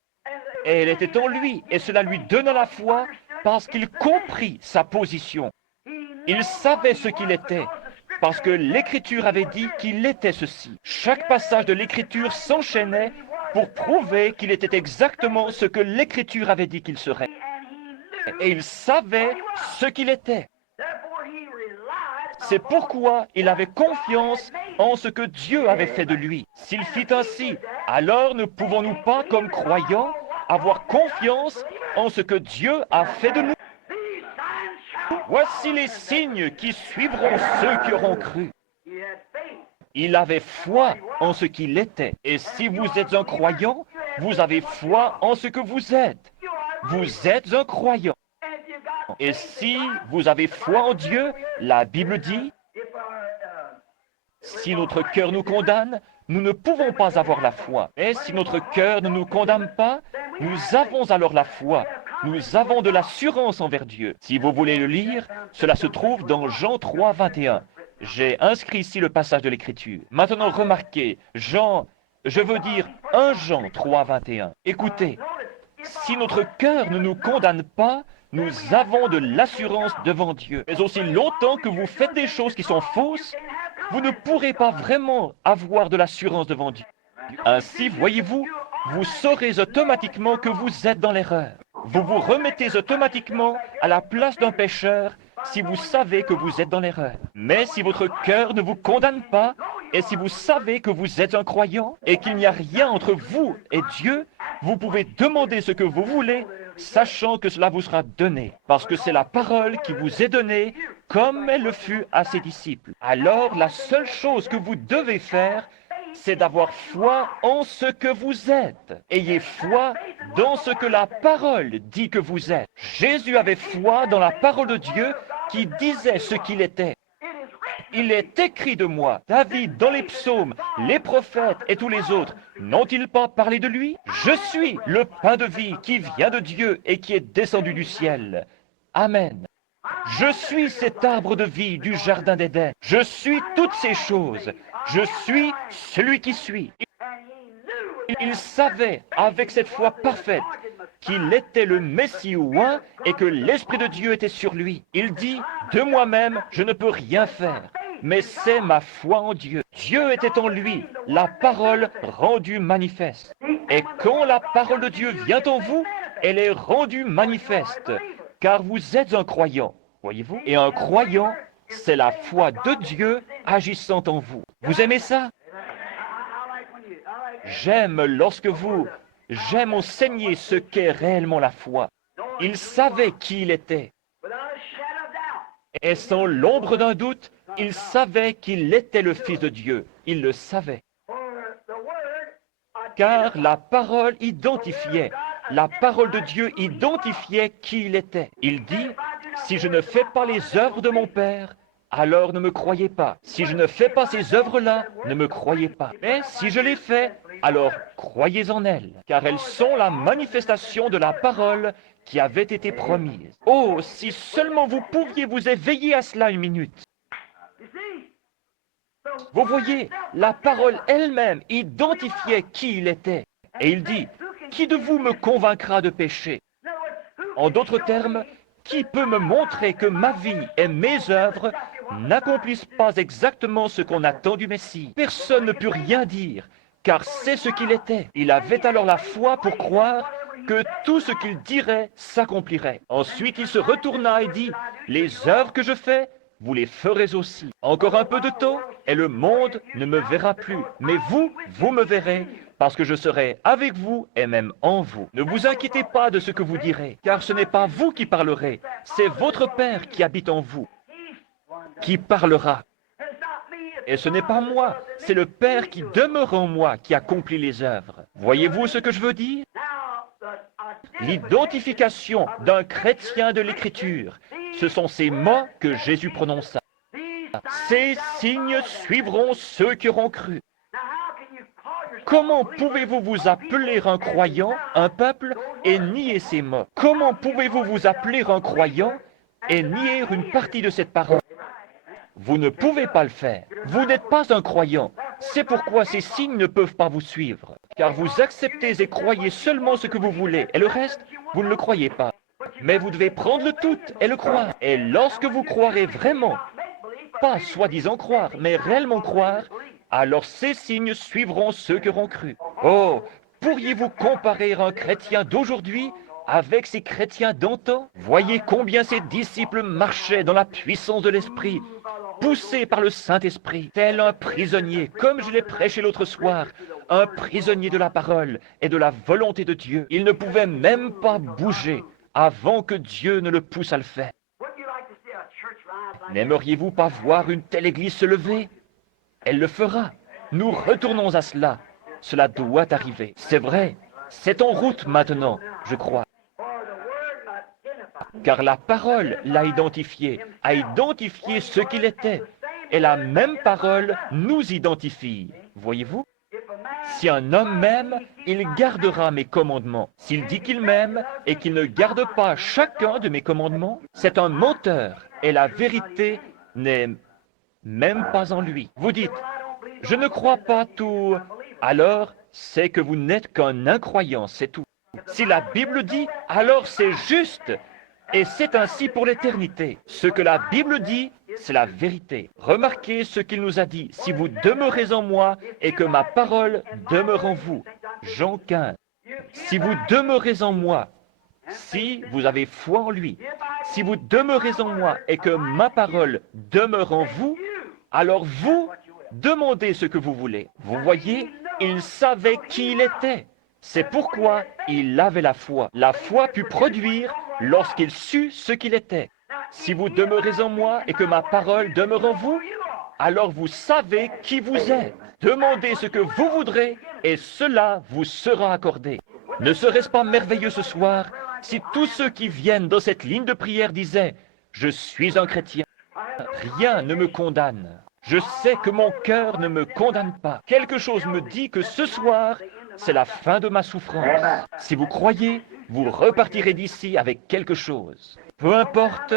Et elle était en lui, et cela lui donna la foi parce qu'il comprit sa position. Il savait ce qu'il était, parce que l'Écriture avait dit qu'il était ceci. Chaque passage de l'Écriture s'enchaînait pour prouver qu'il était exactement ce que l'Écriture avait dit qu'il serait. Et il savait ce qu'il était. C'est pourquoi il avait confiance en ce que Dieu avait fait de lui. S'il fit ainsi, alors ne pouvons-nous pas, comme croyants, avoir confiance en ce que Dieu a fait de nous? Voici les signes qui suivront ceux qui auront cru. Il avait foi en ce qu'il était. Et si vous êtes un croyant, vous avez foi en ce que vous êtes. Vous êtes un croyant. Et si vous avez foi en Dieu, la Bible dit, si notre cœur nous condamne, nous ne pouvons pas avoir la foi. Mais si notre cœur ne nous condamne pas, nous avons alors la foi. Nous avons de l'assurance envers Dieu. Si vous voulez le lire, cela se trouve dans Jean 3, 21. J'ai inscrit ici le passage de l'Écriture. Maintenant, remarquez, je veux dire 1 Jean 3, 21. Écoutez, si notre cœur ne nous condamne pas, nous avons de l'assurance devant Dieu. Mais aussi longtemps que vous faites des choses qui sont fausses, vous ne pourrez pas vraiment avoir de l'assurance devant Dieu. Ainsi, voyez-vous, vous saurez automatiquement que vous êtes dans l'erreur. Vous vous remettez automatiquement à la place d'un pécheur si vous savez que vous êtes dans l'erreur. Mais si votre cœur ne vous condamne pas, et si vous savez que vous êtes un croyant et qu'il n'y a rien entre vous et Dieu, vous pouvez demander ce que vous voulez, sachant que cela vous sera donné, parce que c'est la parole qui vous est donnée, comme elle le fut à ses disciples. Alors, la seule chose que vous devez faire, c'est d'avoir foi en ce que vous êtes. Ayez foi dans ce que la parole dit que vous êtes. Jésus avait foi dans la parole de Dieu qui disait ce qu'il était. Il est écrit de moi. David, dans les psaumes, les prophètes et tous les autres, n'ont-ils pas parlé de lui? Je suis le pain de vie qui vient de Dieu et qui est descendu du ciel. Amen. Je suis cet arbre de vie du jardin d'Éden. Je suis toutes ces choses. Je suis celui qui suis. Il savait, avec cette foi parfaite, qu'il était le Messie oint et que l'Esprit de Dieu était sur lui. Il dit, de moi-même, je ne peux rien faire, mais c'est ma foi en Dieu. Dieu était en lui, la parole rendue manifeste. Et quand la parole de Dieu vient en vous, elle est rendue manifeste, car vous êtes un croyant, voyez-vous? Et un croyant, c'est la foi de Dieu agissant en vous. Vous aimez ça? J'aime j'aime enseigner ce qu'est réellement la foi. Il savait qui il était. Et sans l'ombre d'un doute, il savait qu'il était le Fils de Dieu. Il le savait. Car la parole identifiait, la parole de Dieu identifiait qui il était. Il dit, si je ne fais pas les œuvres de mon Père, alors ne me croyez pas. Si je ne fais pas ces œuvres-là, ne me croyez pas. Mais si je les fais, alors croyez en elles, car elles sont la manifestation de la parole qui avait été promise. Oh, si seulement vous pouviez vous éveiller à cela une minute. Vous voyez, la parole elle-même identifiait qui il était. Et il dit, qui de vous me convaincra de péché? En d'autres termes, qui peut me montrer que ma vie et mes œuvres n'accomplissent pas exactement ce qu'on attend du Messie? Personne ne put rien dire, car c'est ce qu'il était. Il avait alors la foi pour croire que tout ce qu'il dirait s'accomplirait. Ensuite, il se retourna et dit, les œuvres que je fais, vous les ferez aussi. Encore un peu de temps, et le monde ne me verra plus. Mais vous, vous me verrez, parce que je serai avec vous et même en vous. Ne vous inquiétez pas de ce que vous direz, car ce n'est pas vous qui parlerez, c'est votre Père qui habite en vous, qui parlera. Et ce n'est pas moi, c'est le Père qui demeure en moi qui accomplit les œuvres. Voyez-vous ce que je veux dire? L'identification d'un chrétien de l'Écriture, ce sont ces mots que Jésus prononça. Ces signes suivront ceux qui auront cru. Comment pouvez-vous vous appeler un croyant, un peuple, et nier ces mots? Comment pouvez-vous vous appeler un croyant et nier une partie de cette parole? Vous ne pouvez pas le faire. Vous n'êtes pas un croyant. C'est pourquoi ces signes ne peuvent pas vous suivre. Car vous acceptez et croyez seulement ce que vous voulez, et le reste, vous ne le croyez pas. Mais vous devez prendre le tout et le croire. Et lorsque vous croirez vraiment, pas soi-disant croire, mais réellement croire, alors ces signes suivront ceux qui auront cru. Oh, pourriez-vous comparer un chrétien d'aujourd'hui avec ces chrétiens d'antan? Voyez combien ces disciples marchaient dans la puissance de l'Esprit, poussés par le Saint-Esprit, tel un prisonnier, comme je l'ai prêché l'autre soir, un prisonnier de la parole et de la volonté de Dieu. Il ne pouvait même pas bouger avant que Dieu ne le pousse à le faire. N'aimeriez-vous pas voir une telle église se lever? Elle le fera. Nous retournons à cela. Cela doit arriver. C'est vrai. C'est en route maintenant, je crois. Car la parole l'a identifié, a identifié ce qu'il était. Et la même parole nous identifie. Voyez-vous? Si un homme m'aime, il gardera mes commandements. S'il dit qu'il m'aime et qu'il ne garde pas chacun de mes commandements, c'est un menteur et la vérité n'est même pas en lui. Vous dites, je ne crois pas tout. Alors, c'est que vous n'êtes qu'un incroyant, c'est tout. Si la Bible dit, alors c'est juste. Et c'est ainsi pour l'éternité. Ce que la Bible dit, c'est la vérité. Remarquez ce qu'il nous a dit. Si vous demeurez en moi et que ma parole demeure en vous. Jean 15. Si vous demeurez en moi, si vous avez foi en lui, si vous demeurez en moi et que ma parole demeure en vous, alors vous demandez ce que vous voulez. Vous voyez, il savait qui il était. C'est pourquoi il avait la foi. La foi put produire lorsqu'il sut ce qu'il était. Si vous demeurez en moi et que ma parole demeure en vous, alors vous savez qui vous êtes. Demandez ce que vous voudrez et cela vous sera accordé. Ne serait-ce pas merveilleux ce soir si tous ceux qui viennent dans cette ligne de prière disaient « Je suis un chrétien. Rien ne me condamne. Je sais que mon cœur ne me condamne pas. Quelque chose me dit que ce soir, c'est la fin de ma souffrance. Si vous croyez, vous repartirez d'ici avec quelque chose. Peu importe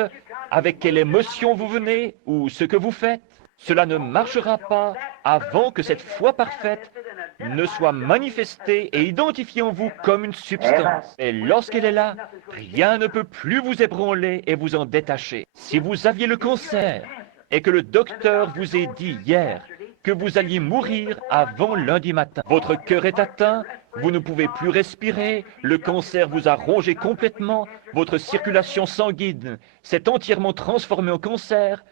avec quelle émotion vous venez ou ce que vous faites, cela ne marchera pas avant que cette foi parfaite ne soit manifestée et identifiée en vous comme une substance. Et lorsqu'elle est là, rien ne peut plus vous ébranler et vous en détacher. Si vous aviez le cancer et que le docteur vous ait dit hier que vous alliez mourir avant lundi matin, votre cœur est atteint, vous ne pouvez plus respirer, le cancer vous a rongé complètement, votre circulation sanguine s'est entièrement transformée en cancer,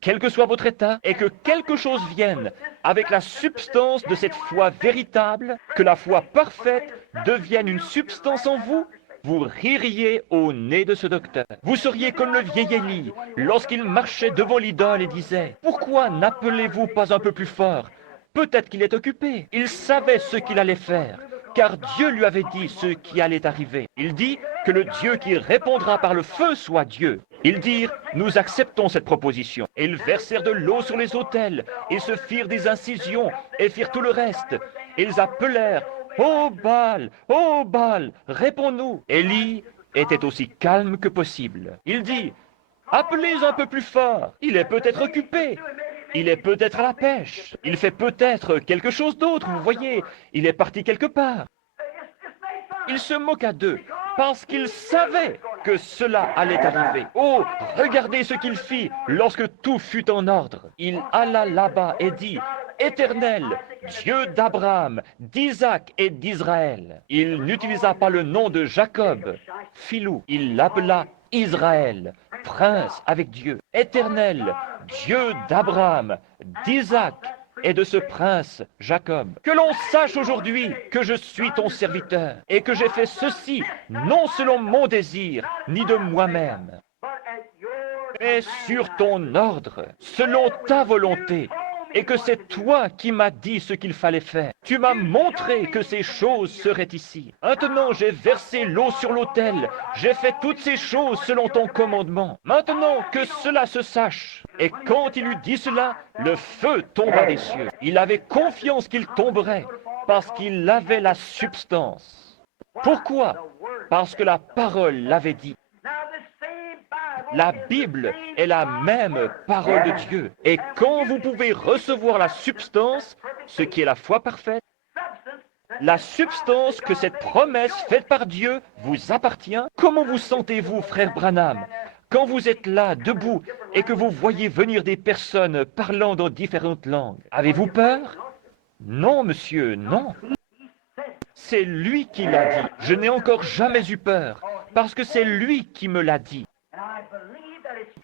quel que soit votre état, et que quelque chose vienne avec la substance de cette foi véritable, que la foi parfaite devienne une substance en vous, vous ririez au nez de ce docteur. Vous seriez comme le vieil Élie, lorsqu'il marchait devant l'idole et disait « Pourquoi n'appelez-vous pas un peu plus fort? Peut-être qu'il est occupé. » Il savait ce qu'il allait faire, car Dieu lui avait dit ce qui allait arriver. Il dit que le Dieu qui répondra par le feu soit Dieu. Ils dirent, nous acceptons cette proposition. Et ils versèrent de l'eau sur les autels, ils se firent des incisions et firent tout le reste. Ils appelèrent, ô Baal, réponds-nous. Élie était aussi calme que possible. Il dit, appelez un peu plus fort, il est peut-être occupé. Il est peut-être à la pêche. Il fait peut-être quelque chose d'autre, vous voyez. Il est parti quelque part. Il se moqua d'eux parce qu'il savait que cela allait arriver. Oh, regardez ce qu'il fit lorsque tout fut en ordre. Il alla là-bas et dit, Éternel, Dieu d'Abraham, d'Isaac et d'Israël. Il n'utilisa pas le nom de Jacob, filou. Il l'appela Israël, prince avec Dieu. Éternel, Dieu d'Abraham, d'Isaac et de ce prince Jacob. Que l'on sache aujourd'hui que je suis ton serviteur et que j'ai fait ceci non selon mon désir, ni de moi-même, mais sur ton ordre, selon ta volonté, et que c'est toi qui m'as dit ce qu'il fallait faire. Tu m'as montré que ces choses seraient ici. Maintenant, j'ai versé l'eau sur l'autel. J'ai fait toutes ces choses selon ton commandement. Maintenant que cela se sache. Et quand il eut dit cela, le feu tomba des cieux. Il avait confiance qu'il tomberait parce qu'il avait la substance. Pourquoi? Parce que la parole l'avait dit. La Bible est la même parole de Dieu. Et quand vous pouvez recevoir la substance, ce qui est la foi parfaite, la substance que cette promesse faite par Dieu vous appartient, comment vous sentez-vous, frère Branham, quand vous êtes là, debout, et que vous voyez venir des personnes parlant dans différentes langues? Avez-vous peur? Non, monsieur, non. C'est lui qui l'a dit. Je n'ai encore jamais eu peur, parce que c'est lui qui me l'a dit.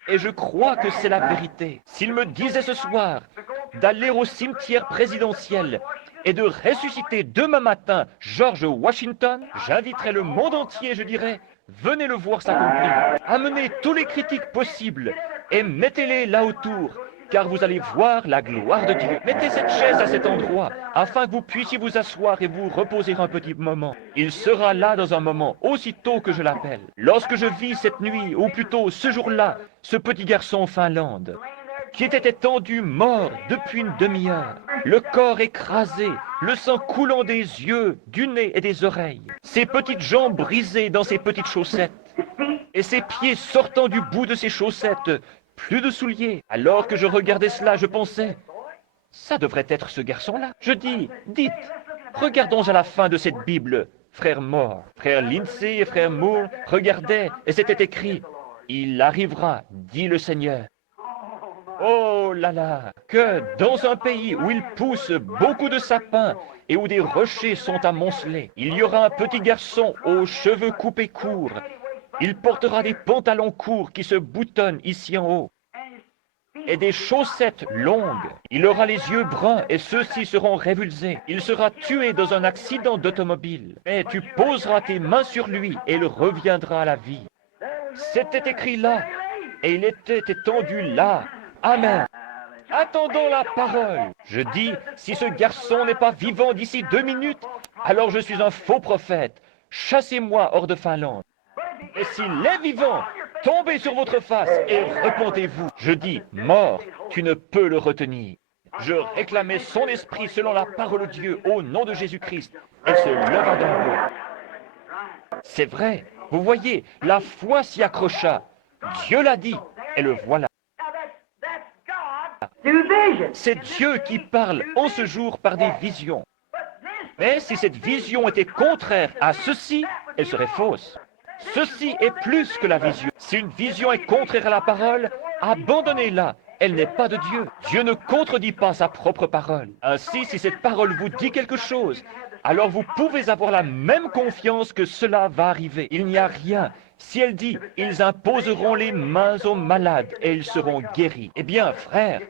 Et je crois que c'est la vérité. S'il me disait ce soir d'aller au cimetière présidentiel et de ressusciter demain matin George Washington, j'inviterais le monde entier, je dirais, venez le voir s'accomplir. Amenez tous les critiques possibles et mettez-les là autour, car vous allez voir la gloire de Dieu. Mettez cette chaise à cet endroit, afin que vous puissiez vous asseoir et vous reposer un petit moment. Il sera là dans un moment, aussitôt que je l'appelle. Lorsque je vis cette nuit, ou plutôt ce jour-là, ce petit garçon en Finlande, qui était étendu mort depuis une demi-heure, le corps écrasé, le sang coulant des yeux, du nez et des oreilles, ses petites jambes brisées dans ses petites chaussettes, et ses pieds sortant du bout de ses chaussettes, plus de souliers. Alors que je regardais cela, je pensais, ça devrait être ce garçon-là. Je dis, dites, regardons à la fin de cette Bible, frère Moore. Frère Lindsay et frère Moore regardaient, et c'était écrit, il arrivera, dit le Seigneur. Oh là là, que dans un pays où il pousse beaucoup de sapins et où des rochers sont amoncelés, il y aura un petit garçon aux cheveux coupés courts. Il portera des pantalons courts qui se boutonnent ici en haut et des chaussettes longues. Il aura les yeux bruns et ceux-ci seront révulsés. Il sera tué dans un accident d'automobile. Mais tu poseras tes mains sur lui et il reviendra à la vie. C'était écrit là et il était étendu là. Amen. Attendons la parole. Je dis, si ce garçon n'est pas vivant d'ici 2 minutes, alors je suis un faux prophète. Chassez-moi hors de Finlande. Et s'il est vivant, tombez sur votre face et repentez-vous. Je dis, mort, tu ne peux le retenir. Je réclamais son esprit selon la parole de Dieu au nom de Jésus-Christ. Elle se leva d'un bond. C'est vrai, vous voyez, la foi s'y accrocha. Dieu l'a dit, et le voilà. C'est Dieu qui parle en ce jour par des visions. Mais si cette vision était contraire à ceci, elle serait fausse. Ceci est plus que la vision. Si une vision est contraire à la parole, abandonnez-la. Elle n'est pas de Dieu. Dieu ne contredit pas sa propre parole. Ainsi, si cette parole vous dit quelque chose, alors vous pouvez avoir la même confiance que cela va arriver. Il n'y a rien. Si elle dit, ils imposeront les mains aux malades et ils seront guéris. Eh bien, frère,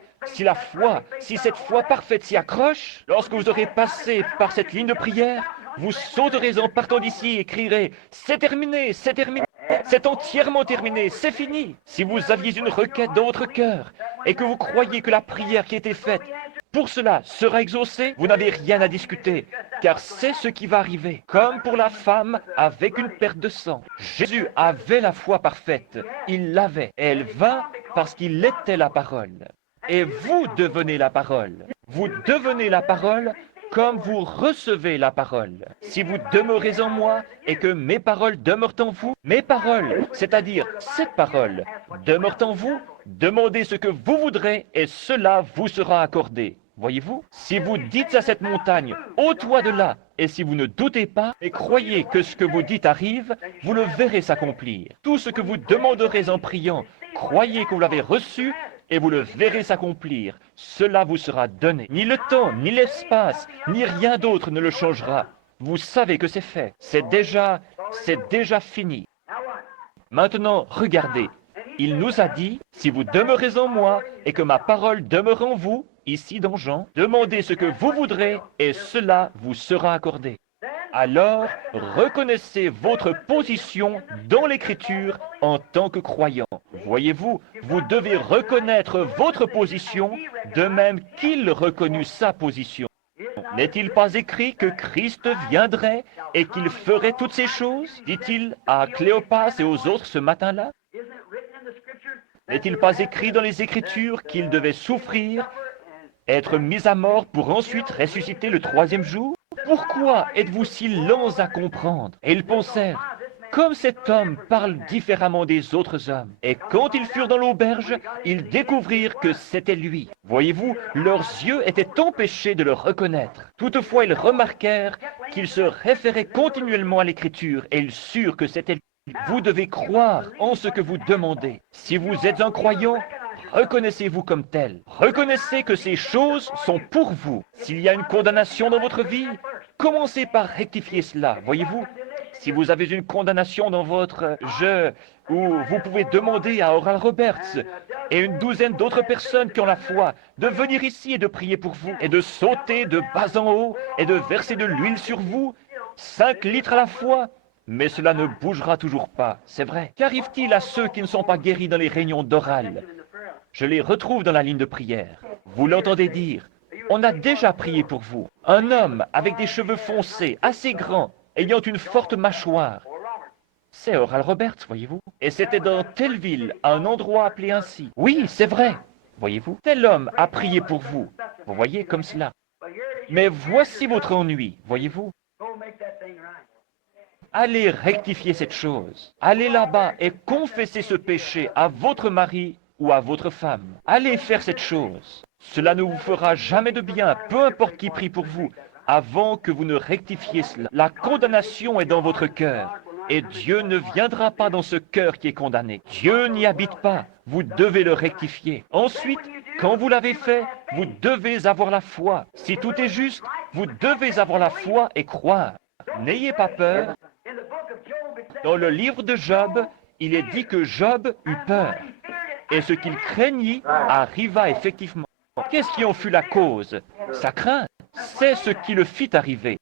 si cette foi parfaite s'y accroche, lorsque vous aurez passé par cette ligne de prière, vous sauterez en partant d'ici et crierez « C'est terminé, c'est terminé, c'est entièrement terminé, c'est fini !» Si vous aviez une requête dans votre cœur et que vous croyez que la prière qui a été faite pour cela sera exaucée, vous n'avez rien à discuter, car c'est ce qui va arriver. Comme pour la femme avec une perte de sang. Jésus avait la foi parfaite, il l'avait, et elle vint parce qu'il était la parole. Et vous devenez la parole. Vous devenez la parole comme vous recevez la parole. Si vous demeurez en moi et que mes paroles demeurent en vous, mes paroles, c'est-à-dire cette parole, demeurent en vous, demandez ce que vous voudrez et cela vous sera accordé. Voyez-vous? Si vous dites à cette montagne, ôte-toi de là, et si vous ne doutez pas et croyez que ce que vous dites arrive, vous le verrez s'accomplir. Tout ce que vous demanderez en priant, croyez que vous l'avez reçu, et vous le verrez s'accomplir. Cela vous sera donné. Ni le temps, ni l'espace, ni rien d'autre ne le changera. Vous savez que c'est fait. C'est déjà fini. Maintenant, regardez. Il nous a dit, si vous demeurez en moi et que ma parole demeure en vous, ici dans Jean, demandez ce que vous voudrez et cela vous sera accordé. Alors, reconnaissez votre position dans l'Écriture en tant que croyant. Voyez-vous, vous devez reconnaître votre position de même qu'il reconnut sa position. N'est-il pas écrit que Christ viendrait et qu'il ferait toutes ces choses, dit-il à Cléopas et aux autres ce matin-là? N'est-il pas écrit dans les Écritures qu'il devait souffrir, être mis à mort pour ensuite ressusciter le troisième jour? Pourquoi êtes-vous si lents à comprendre? Et ils pensèrent, comme cet homme parle différemment des autres hommes. Et quand ils furent dans l'auberge, ils découvrirent que c'était lui. Voyez-vous, leurs yeux étaient empêchés de le reconnaître. Toutefois, ils remarquèrent qu'il se référait continuellement à l'Écriture et ils surent que c'était lui. Vous devez croire en ce que vous demandez. Si vous êtes un croyant, reconnaissez-vous comme tel. Reconnaissez que ces choses sont pour vous. S'il y a une condamnation dans votre vie, commencez par rectifier cela, voyez-vous. Si vous avez une condamnation dans votre jeu, ou vous pouvez demander à Oral Roberts et une douzaine d'autres personnes qui ont la foi de venir ici et de prier pour vous, et de sauter de bas en haut, et de verser de l'huile sur vous, 5 litres à la fois, mais cela ne bougera toujours pas, c'est vrai. Qu'arrive-t-il à ceux qui ne sont pas guéris dans les réunions d'oral? Je les retrouve dans la ligne de prière. Vous l'entendez dire, on a déjà prié pour vous. Un homme avec des cheveux foncés, assez grand, ayant une forte mâchoire. C'est Oral Roberts, voyez-vous. Et c'était dans telle ville, un endroit appelé ainsi. Oui, c'est vrai, voyez-vous. Tel homme a prié pour vous. Vous voyez, comme cela. Mais voici votre ennui, voyez-vous. Allez rectifier cette chose. Allez là-bas et confessez ce péché à votre mari ou à votre femme. Allez faire cette chose. Cela ne vous fera jamais de bien, peu importe qui prie pour vous, avant que vous ne rectifiez cela. La condamnation est dans votre cœur, et Dieu ne viendra pas dans ce cœur qui est condamné. Dieu n'y habite pas, vous devez le rectifier. Ensuite, quand vous l'avez fait, vous devez avoir la foi. Si tout est juste, vous devez avoir la foi et croire. N'ayez pas peur. Dans le livre de Job, il est dit que Job eut peur. Et ce qu'il craignit arriva effectivement. Qu'est-ce qui en fut la cause? Sa crainte. C'est ce qui le fit arriver.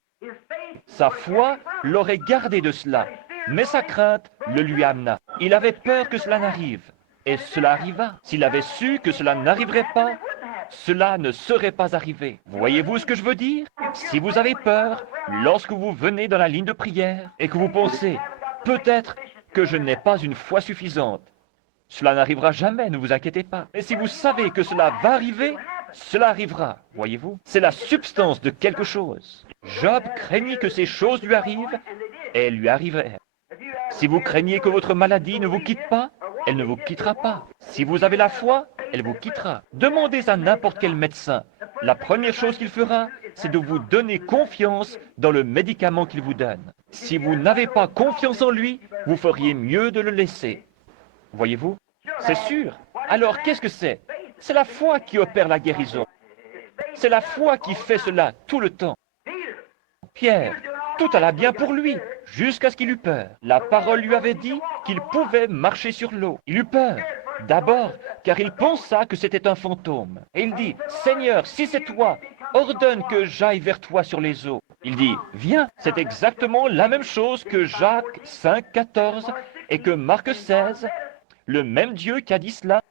Sa foi l'aurait gardé de cela, mais sa crainte le lui amena. Il avait peur que cela n'arrive, et cela arriva. S'il avait su que cela n'arriverait pas, cela ne serait pas arrivé. Voyez-vous ce que je veux dire? Si vous avez peur, lorsque vous venez dans la ligne de prière, et que vous pensez, peut-être que je n'ai pas une foi suffisante, Cela n'arrivera jamais, ne vous inquiétez pas. Mais si vous savez que cela va arriver, cela arrivera, voyez-vous. C'est la substance de quelque chose. Job craignit que ces choses lui arrivent, et elles lui arrivèrent. Si vous craignez que votre maladie ne vous quitte pas, elle ne vous quittera pas. Si vous avez la foi, elle vous quittera. Demandez à n'importe quel médecin. La première chose qu'il fera, c'est de vous donner confiance dans le médicament qu'il vous donne. Si vous n'avez pas confiance en lui, vous feriez mieux de le laisser. Voyez-vous? C'est sûr. Alors qu'est-ce que c'est? C'est la foi qui opère la guérison. C'est la foi qui fait cela tout le temps. Pierre, tout alla bien pour lui, jusqu'à ce qu'il eut peur. La parole lui avait dit qu'il pouvait marcher sur l'eau. Il eut peur. D'abord, car il pensa que c'était un fantôme. Et il dit, « Seigneur, si c'est toi, ordonne que j'aille vers toi sur les eaux. » Il dit, « Viens. » C'est exactement la même chose que Jacques 5, 14 et que Marc 16. Le même Dieu qui a dit cela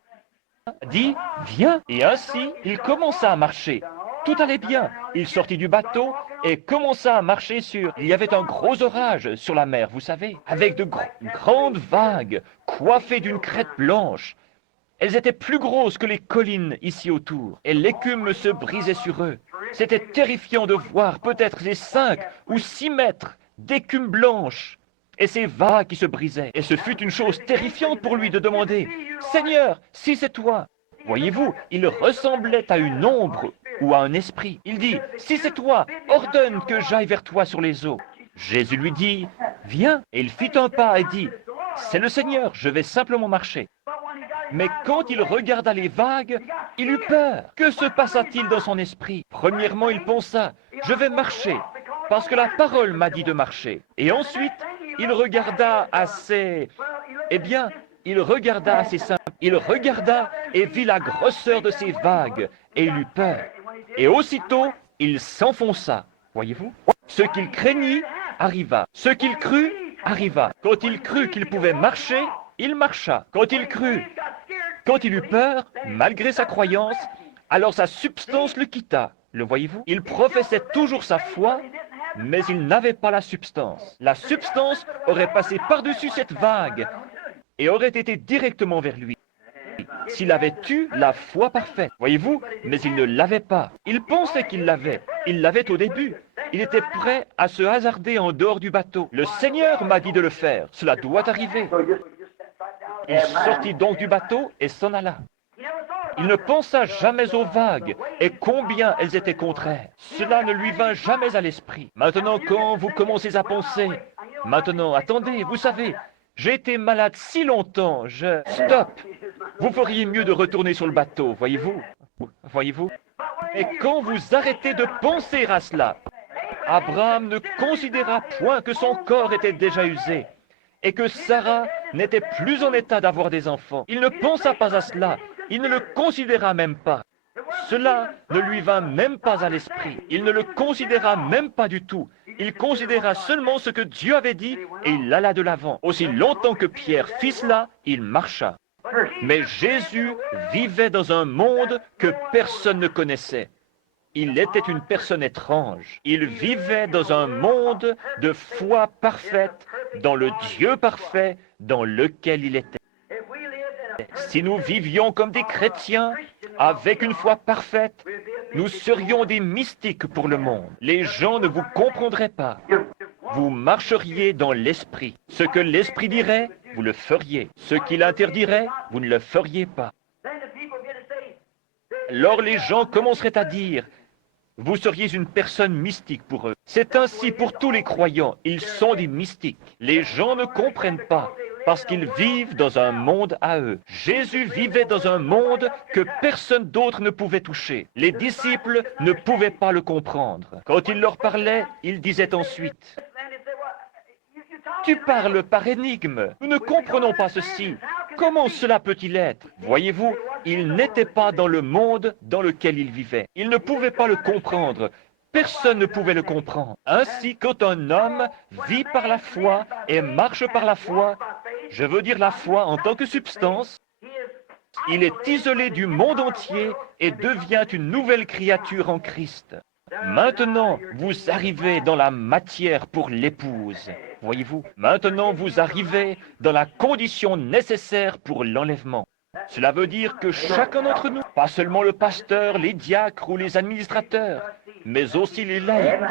dit, « Viens. » Et ainsi, il commença à marcher. Tout allait bien. Il sortit du bateau et commença à marcher sur... Il y avait un gros orage sur la mer, vous savez, avec de grandes vagues, coiffées d'une crête blanche. Elles étaient plus grosses que les collines ici autour, et l'écume se brisait sur eux. C'était terrifiant de voir peut-être les 5 ou 6 mètres d'écume blanche, et ces vagues qui se brisaient. Et ce fut une chose terrifiante pour lui de demander, « Seigneur, si c'est toi !» Voyez-vous, il ressemblait à une ombre ou à un esprit. Il dit, « Si c'est toi, ordonne que j'aille vers toi sur les eaux. » Jésus lui dit, « Viens. » Et il fit un pas et dit, « C'est le Seigneur, je vais simplement marcher. » Mais quand il regarda les vagues, il eut peur. Que se passa-t-il dans son esprit? Premièrement, il pensa, « Je vais marcher, parce que la parole m'a dit de marcher. » Et ensuite, il regarda assez... Eh bien, il regarda assez simple. Il regarda et vit la grosseur de ces vagues, et il eut peur. Et aussitôt, il s'enfonça. Voyez-vous? Ce qu'il craignit arriva. Ce qu'il crut arriva. Quand il crut qu'il pouvait marcher, il marcha. Quand il eut peur, malgré sa croyance, alors sa substance le quitta. Le voyez-vous? Il professait toujours sa foi, mais il n'avait pas la substance. La substance aurait passé par-dessus cette vague et aurait été directement vers lui. S'il avait eu la foi parfaite, voyez-vous, mais il ne l'avait pas. Il pensait qu'il l'avait. Il l'avait au début. Il était prêt à se hasarder en dehors du bateau. Le Seigneur m'a dit de le faire. Cela doit arriver. Il sortit donc du bateau et s'en alla. Il ne pensa jamais aux vagues et combien elles étaient contraires. Cela ne lui vint jamais à l'esprit. Maintenant, quand vous commencez à penser, maintenant, attendez, vous savez, j'ai été malade si longtemps, Stop! Vous feriez mieux de retourner sur le bateau, voyez-vous? Voyez-vous? Et quand vous arrêtez de penser à cela, Abraham ne considéra point que son corps était déjà usé et que Sarah n'était plus en état d'avoir des enfants. Il ne pensa pas à cela, il ne le considéra même pas. Cela ne lui vint même pas à l'esprit. Il ne le considéra même pas du tout. Il considéra seulement ce que Dieu avait dit et il alla de l'avant. Aussi longtemps que Pierre fit cela, il marcha. Mais Jésus vivait dans un monde que personne ne connaissait. Il était une personne étrange. Il vivait dans un monde de foi parfaite, dans le Dieu parfait dans lequel il était. Si nous vivions comme des chrétiens, avec une foi parfaite, nous serions des mystiques pour le monde. Les gens ne vous comprendraient pas. Vous marcheriez dans l'esprit. Ce que l'esprit dirait, vous le feriez. Ce qu'il interdirait, vous ne le feriez pas. Alors les gens commenceraient à dire, vous seriez une personne mystique pour eux. C'est ainsi pour tous les croyants. Ils sont des mystiques. Les gens ne comprennent pas parce qu'ils vivent dans un monde à eux. Jésus vivait dans un monde que personne d'autre ne pouvait toucher. Les disciples ne pouvaient pas le comprendre. Quand il leur parlait, il disait ensuite, « Tu parles par énigme. Nous ne comprenons pas ceci. Comment cela peut-il être? » Voyez-vous, il n'était pas dans le monde dans lequel il vivait. Il ne pouvait pas le comprendre. Personne ne pouvait le comprendre. Ainsi, quand un homme vit par la foi et marche par la foi, je veux dire la foi en tant que substance, il est isolé du monde entier et devient une nouvelle créature en Christ. Maintenant, vous arrivez dans la matière pour l'épouse. Voyez-vous, maintenant vous arrivez dans la condition nécessaire pour l'enlèvement. Cela veut dire que chacun d'entre nous, pas seulement le pasteur, les diacres ou les administrateurs, mais aussi les laïcs,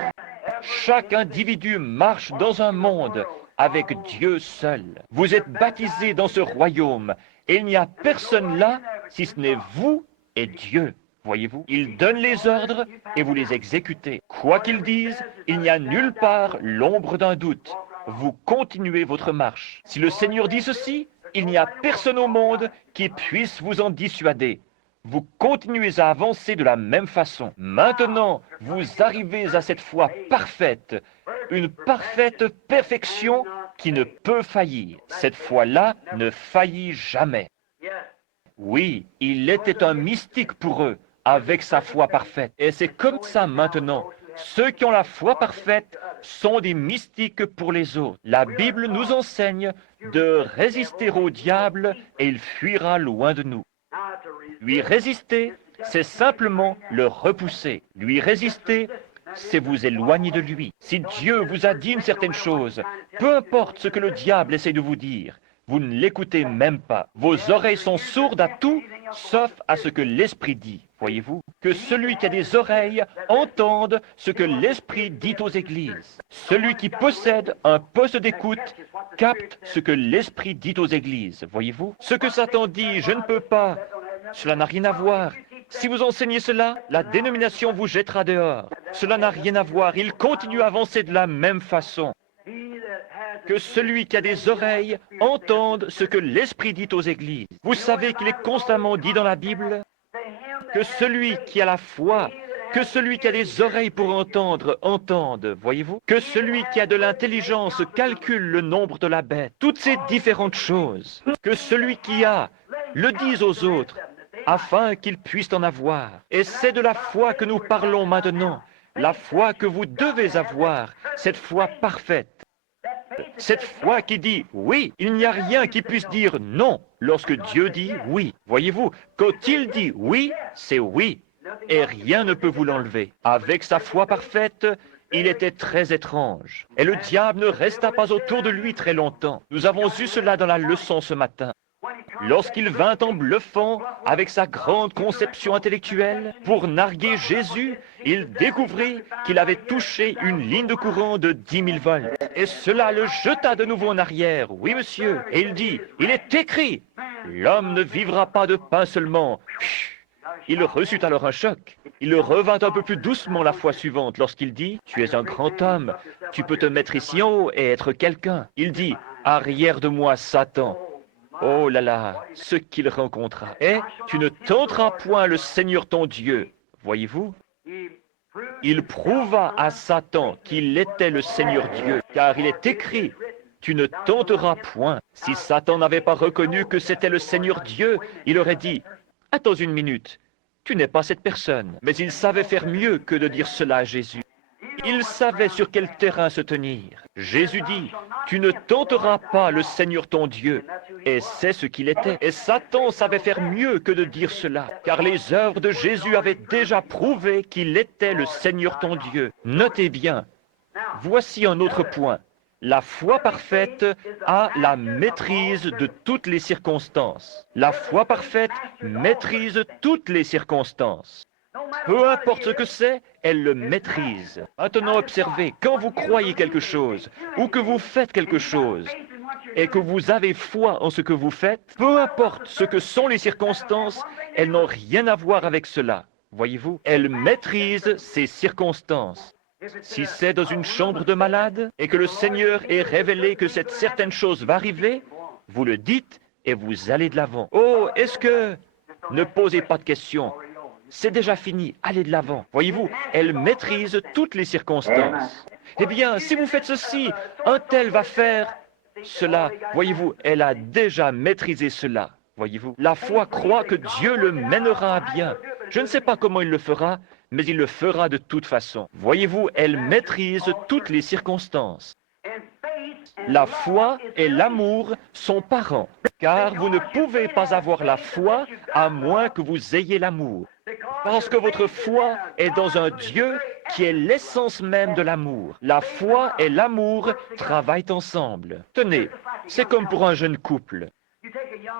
chaque individu marche dans un monde avec Dieu seul. Vous êtes baptisés dans ce royaume et il n'y a personne là si ce n'est vous et Dieu. Voyez-vous, il donne les ordres et vous les exécutez. Quoi qu'ils disent, il n'y a nulle part l'ombre d'un doute. Vous continuez votre marche. Si le Seigneur dit ceci, il n'y a personne au monde qui puisse vous en dissuader. Vous continuez à avancer de la même façon. Maintenant, vous arrivez à cette foi parfaite, une parfaite perfection qui ne peut faillir. Cette foi-là ne faillit jamais. Oui, il était un mystique pour eux, avec sa foi parfaite. Et c'est comme ça maintenant. Ceux qui ont la foi parfaite sont des mystiques pour les autres. La Bible nous enseigne de résister au diable et il fuira loin de nous. Lui résister, c'est simplement le repousser. Lui résister, c'est vous éloigner de lui. Si Dieu vous a dit une certaine chose, peu importe ce que le diable essaie de vous dire, vous ne l'écoutez même pas. Vos oreilles sont sourdes à tout, sauf à ce que l'Esprit dit. Voyez-vous, que celui qui a des oreilles entende ce que l'Esprit dit aux églises. Celui qui possède un poste d'écoute capte ce que l'Esprit dit aux églises. Voyez-vous, ce que Satan dit, je ne peux pas, cela n'a rien à voir. Si vous enseignez cela, la dénomination vous jettera dehors. Cela n'a rien à voir, il continue à avancer de la même façon. Que celui qui a des oreilles entende ce que l'Esprit dit aux églises. Vous savez qu'il est constamment dit dans la Bible que celui qui a la foi, que celui qui a des oreilles pour entendre, entende, voyez-vous. Que celui qui a de l'intelligence calcule le nombre de la bête. Toutes ces différentes choses. Que celui qui a le dise aux autres, afin qu'ils puissent en avoir. Et c'est de la foi que nous parlons maintenant. La foi que vous devez avoir, cette foi parfaite. Cette foi qui dit oui, il n'y a rien qui puisse dire non lorsque Dieu dit oui. Voyez-vous, quand il dit oui, c'est oui, et rien ne peut vous l'enlever. Avec sa foi parfaite, il était très étrange, et le diable ne resta pas autour de lui très longtemps. Nous avons eu cela dans la leçon ce matin. Lorsqu'il vint en bluffant avec sa grande conception intellectuelle pour narguer Jésus, il découvrit qu'il avait touché une ligne de courant de 10 000 volts. Et cela le jeta de nouveau en arrière. Oui, monsieur. Et il dit, il est écrit, l'homme ne vivra pas de pain seulement. Il reçut alors un choc. Il revint un peu plus doucement la fois suivante lorsqu'il dit, tu es un grand homme, tu peux te mettre ici en haut et être quelqu'un. Il dit, arrière de moi, Satan. Oh là là, ce qu'il rencontra. Et tu ne tenteras point le Seigneur ton Dieu. Voyez-vous, il prouva à Satan qu'il était le Seigneur Dieu, car il est écrit, tu ne tenteras point. Si Satan n'avait pas reconnu que c'était le Seigneur Dieu, il aurait dit, attends une minute, tu n'es pas cette personne. Mais il savait faire mieux que de dire cela à Jésus. Il savait sur quel terrain se tenir. Jésus dit, tu ne tenteras pas le Seigneur ton Dieu. Et c'est ce qu'il était. Et Satan savait faire mieux que de dire cela, car les œuvres de Jésus avaient déjà prouvé qu'il était le Seigneur ton Dieu. Notez bien, voici un autre point. La foi parfaite a la maîtrise de toutes les circonstances. La foi parfaite maîtrise toutes les circonstances. Peu importe ce que c'est, elle le maîtrise. Maintenant, observez, quand vous croyez quelque chose, ou que vous faites quelque chose, et que vous avez foi en ce que vous faites, peu importe ce que sont les circonstances, elles n'ont rien à voir avec cela. Voyez-vous, elle maîtrise ces circonstances. Si c'est dans une chambre de malade, et que le Seigneur ait révélé que cette certaine chose va arriver, vous le dites et vous allez de l'avant. Oh, est-ce que... Ne posez pas de questions. C'est déjà fini, allez de l'avant. Voyez-vous, elle maîtrise toutes les circonstances. Eh bien, si vous faites ceci, un tel va faire cela. Voyez-vous, elle a déjà maîtrisé cela. Voyez-vous, la foi croit que Dieu le mènera à bien. Je ne sais pas comment il le fera, mais il le fera de toute façon. Voyez-vous, elle maîtrise toutes les circonstances. La foi et l'amour sont parents, car vous ne pouvez pas avoir la foi à moins que vous ayez l'amour. Parce que votre foi est dans un Dieu qui est l'essence même de l'amour. La foi et l'amour travaillent ensemble. Tenez, c'est comme pour un jeune couple.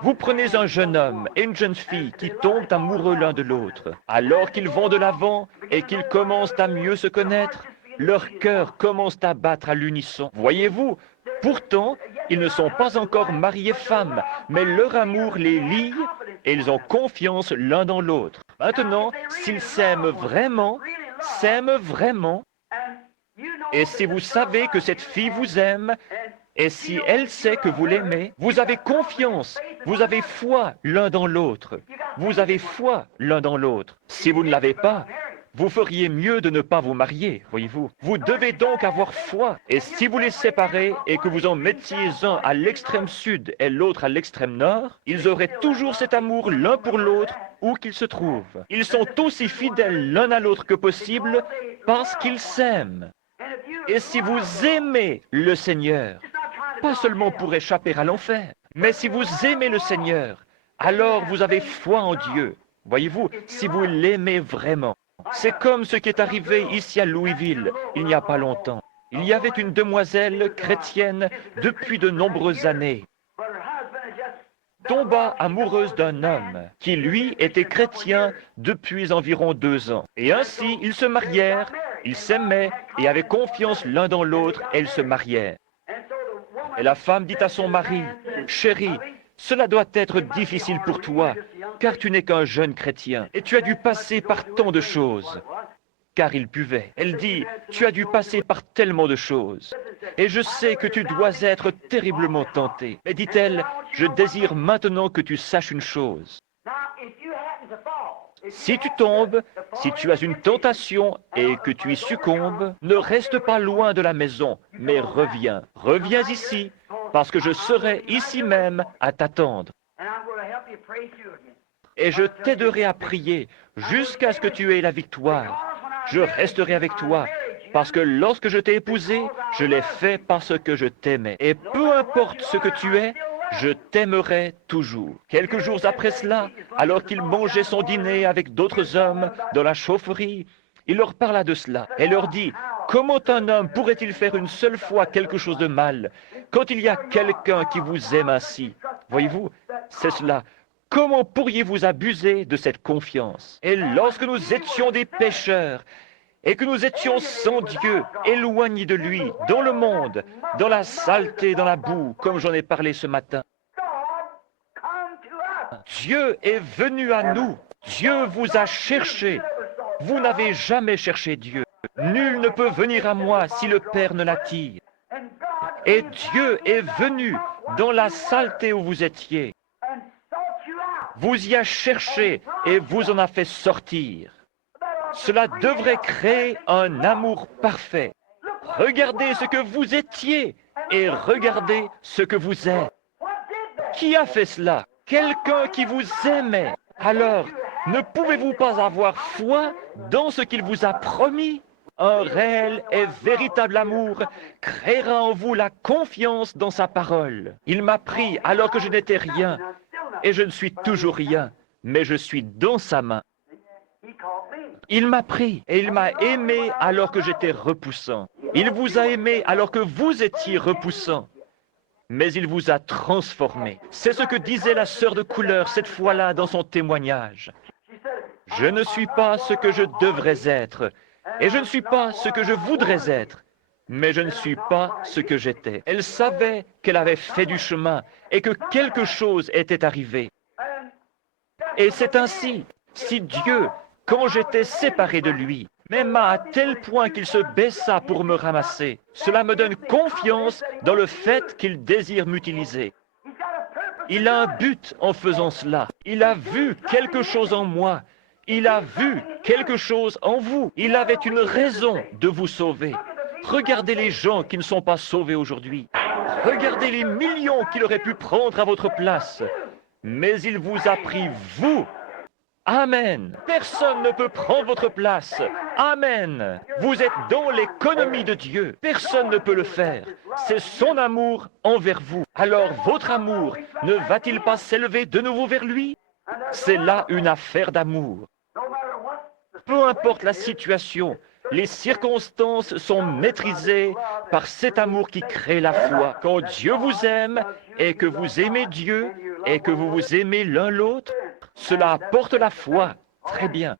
Vous prenez un jeune homme et une jeune fille qui tombent amoureux l'un de l'autre. Alors qu'ils vont de l'avant et qu'ils commencent à mieux se connaître, leurs cœurs commencent à battre à l'unisson. Voyez-vous, pourtant, ils ne sont pas encore mariés femmes, mais leur amour les lie et ils ont confiance l'un dans l'autre. Maintenant, s'ils s'aiment vraiment, et si vous savez que cette fille vous aime, et si elle sait que vous l'aimez, vous avez confiance, vous avez foi l'un dans l'autre. Vous avez foi l'un dans l'autre. Si vous ne l'avez pas, vous feriez mieux de ne pas vous marier, voyez-vous. Vous devez donc avoir foi. Et si vous les séparez et que vous en mettiez un à l'extrême sud et l'autre à l'extrême nord, ils auraient toujours cet amour l'un pour l'autre où qu'ils se trouvent. Ils sont aussi fidèles l'un à l'autre que possible parce qu'ils s'aiment. Et si vous aimez le Seigneur, pas seulement pour échapper à l'enfer, mais si vous aimez le Seigneur, alors vous avez foi en Dieu. Voyez-vous, si vous l'aimez vraiment. C'est comme ce qui est arrivé ici à Louisville, il n'y a pas longtemps. Il y avait une demoiselle chrétienne depuis de nombreuses années, tomba amoureuse d'un homme qui, lui, était chrétien depuis environ 2 ans. Et ainsi, ils se marièrent, ils s'aimaient et avaient confiance l'un dans l'autre et ils se marièrent. Et la femme dit à son mari, « Chéri, cela doit être difficile pour toi, car tu n'es qu'un jeune chrétien, et tu as dû passer par tant de choses. » Car il buvait. Elle dit, « Tu as dû passer par tellement de choses, et je sais que tu dois être terriblement tenté. » Mais dit-elle, « Je désire maintenant que tu saches une chose. Si tu tombes, si tu as une tentation et que tu y succombes, ne reste pas loin de la maison, mais reviens. Reviens ici, parce que je serai ici même à t'attendre. Et je t'aiderai à prier jusqu'à ce que tu aies la victoire. Je resterai avec toi, parce que lorsque je t'ai épousé, je l'ai fait parce que je t'aimais. Et peu importe ce que tu es, je t'aimerai toujours. Quelques jours après cela, alors qu'il mangeait son dîner avec d'autres hommes dans la chaufferie, il leur parla de cela et leur dit, « Comment un homme pourrait-il faire une seule fois quelque chose de mal quand il y a quelqu'un qui vous aime ainsi ?» Voyez-vous, c'est cela. Comment pourriez-vous abuser de cette confiance? Et lorsque nous étions des pécheurs, et que nous étions sans Dieu, éloignés de lui, dans le monde, dans la saleté, dans la boue, comme j'en ai parlé ce matin. Dieu est venu à nous. Dieu vous a cherché. Vous n'avez jamais cherché Dieu. Nul ne peut venir à moi si le Père ne l'attire. Et Dieu est venu dans la saleté où vous étiez. Vous y a cherché et vous en a fait sortir. Cela devrait créer un amour parfait. Regardez ce que vous étiez et regardez ce que vous êtes. Qui a fait cela? Quelqu'un qui vous aimait. Alors, ne pouvez-vous pas avoir foi dans ce qu'il vous a promis? Un réel et véritable amour créera en vous la confiance dans sa parole. Il m'a pris alors que je n'étais rien, et je ne suis toujours rien, mais je suis dans sa main. Il m'a pris et il m'a aimé alors que j'étais repoussant. Il vous a aimé alors que vous étiez repoussant. Mais il vous a transformé. C'est ce que disait la sœur de couleur cette fois-là dans son témoignage. Je ne suis pas ce que je devrais être, et je ne suis pas ce que je voudrais être, mais je ne suis pas ce que j'étais. Elle savait qu'elle avait fait du chemin et que quelque chose était arrivé. Et c'est ainsi, si Dieu, quand j'étais séparé de lui, m'aima à tel point qu'il se baissa pour me ramasser, cela me donne confiance dans le fait qu'il désire m'utiliser. Il a un but en faisant cela. Il a vu quelque chose en moi. Il a vu quelque chose en vous. Il avait une raison de vous sauver. Regardez les gens qui ne sont pas sauvés aujourd'hui. Regardez les millions qu'il aurait pu prendre à votre place. Mais il vous a pris, vous. Amen. Personne ne peut prendre votre place. Amen. Vous êtes dans l'économie de Dieu. Personne ne peut le faire. C'est son amour envers vous. Alors votre amour ne va-t-il pas s'élever de nouveau vers lui? C'est là une affaire d'amour. Peu importe la situation, Les circonstances sont maîtrisées par cet amour qui crée la foi. Quand Dieu vous aime et que vous aimez Dieu et que vous vous aimez l'un l'autre, cela apporte la foi. Très bien.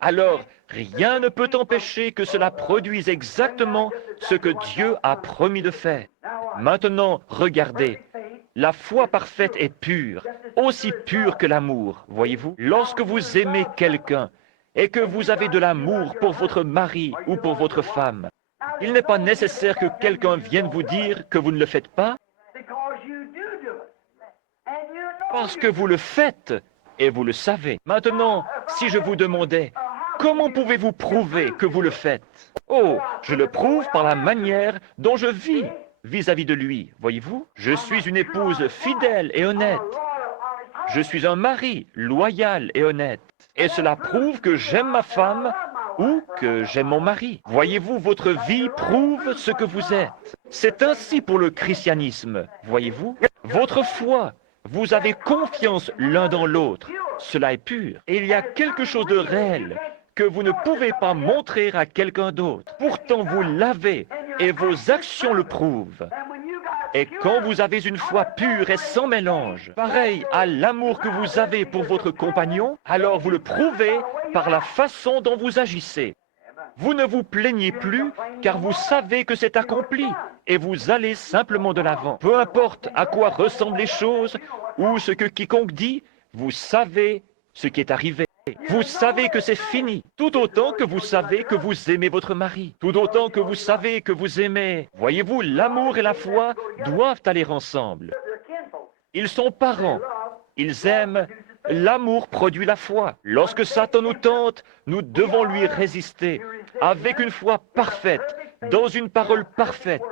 Alors, rien ne peut empêcher que cela produise exactement ce que Dieu a promis de faire. Maintenant, regardez. La foi parfaite est pure, aussi pure que l'amour, voyez-vous. Lorsque vous aimez quelqu'un et que vous avez de l'amour pour votre mari ou pour votre femme, il n'est pas nécessaire que quelqu'un vienne vous dire que vous ne le faites pas, parce que vous le faites et vous le savez. Maintenant, si je vous demandais, comment pouvez-vous prouver que vous le faites? Oh, je le prouve par la manière dont je vis vis-à-vis de lui, voyez-vous. Je suis une épouse fidèle et honnête. Je suis un mari loyal et honnête. Et cela prouve que j'aime ma femme ou que j'aime mon mari. Voyez-vous, votre vie prouve ce que vous êtes. C'est ainsi pour le christianisme, voyez-vous. Votre foi, vous avez confiance l'un dans l'autre. Cela est pur. Et il y a quelque chose de réel que vous ne pouvez pas montrer à quelqu'un d'autre. Pourtant, vous l'avez et vos actions le prouvent. Et quand vous avez une foi pure et sans mélange, pareil à l'amour que vous avez pour votre compagnon, alors vous le prouvez par la façon dont vous agissez. Vous ne vous plaignez plus car vous savez que c'est accompli et vous allez simplement de l'avant. Peu importe à quoi ressemblent les choses ou ce que quiconque dit, vous savez ce qui est arrivé. Vous savez que c'est fini, tout autant que vous savez que vous aimez votre mari, tout autant que vous savez que vous aimez. Voyez-vous, l'amour et la foi doivent aller ensemble. Ils sont parents, ils aiment. L'amour produit la foi. Lorsque Satan nous tente, nous devons lui résister avec une foi parfaite, dans une parole parfaite,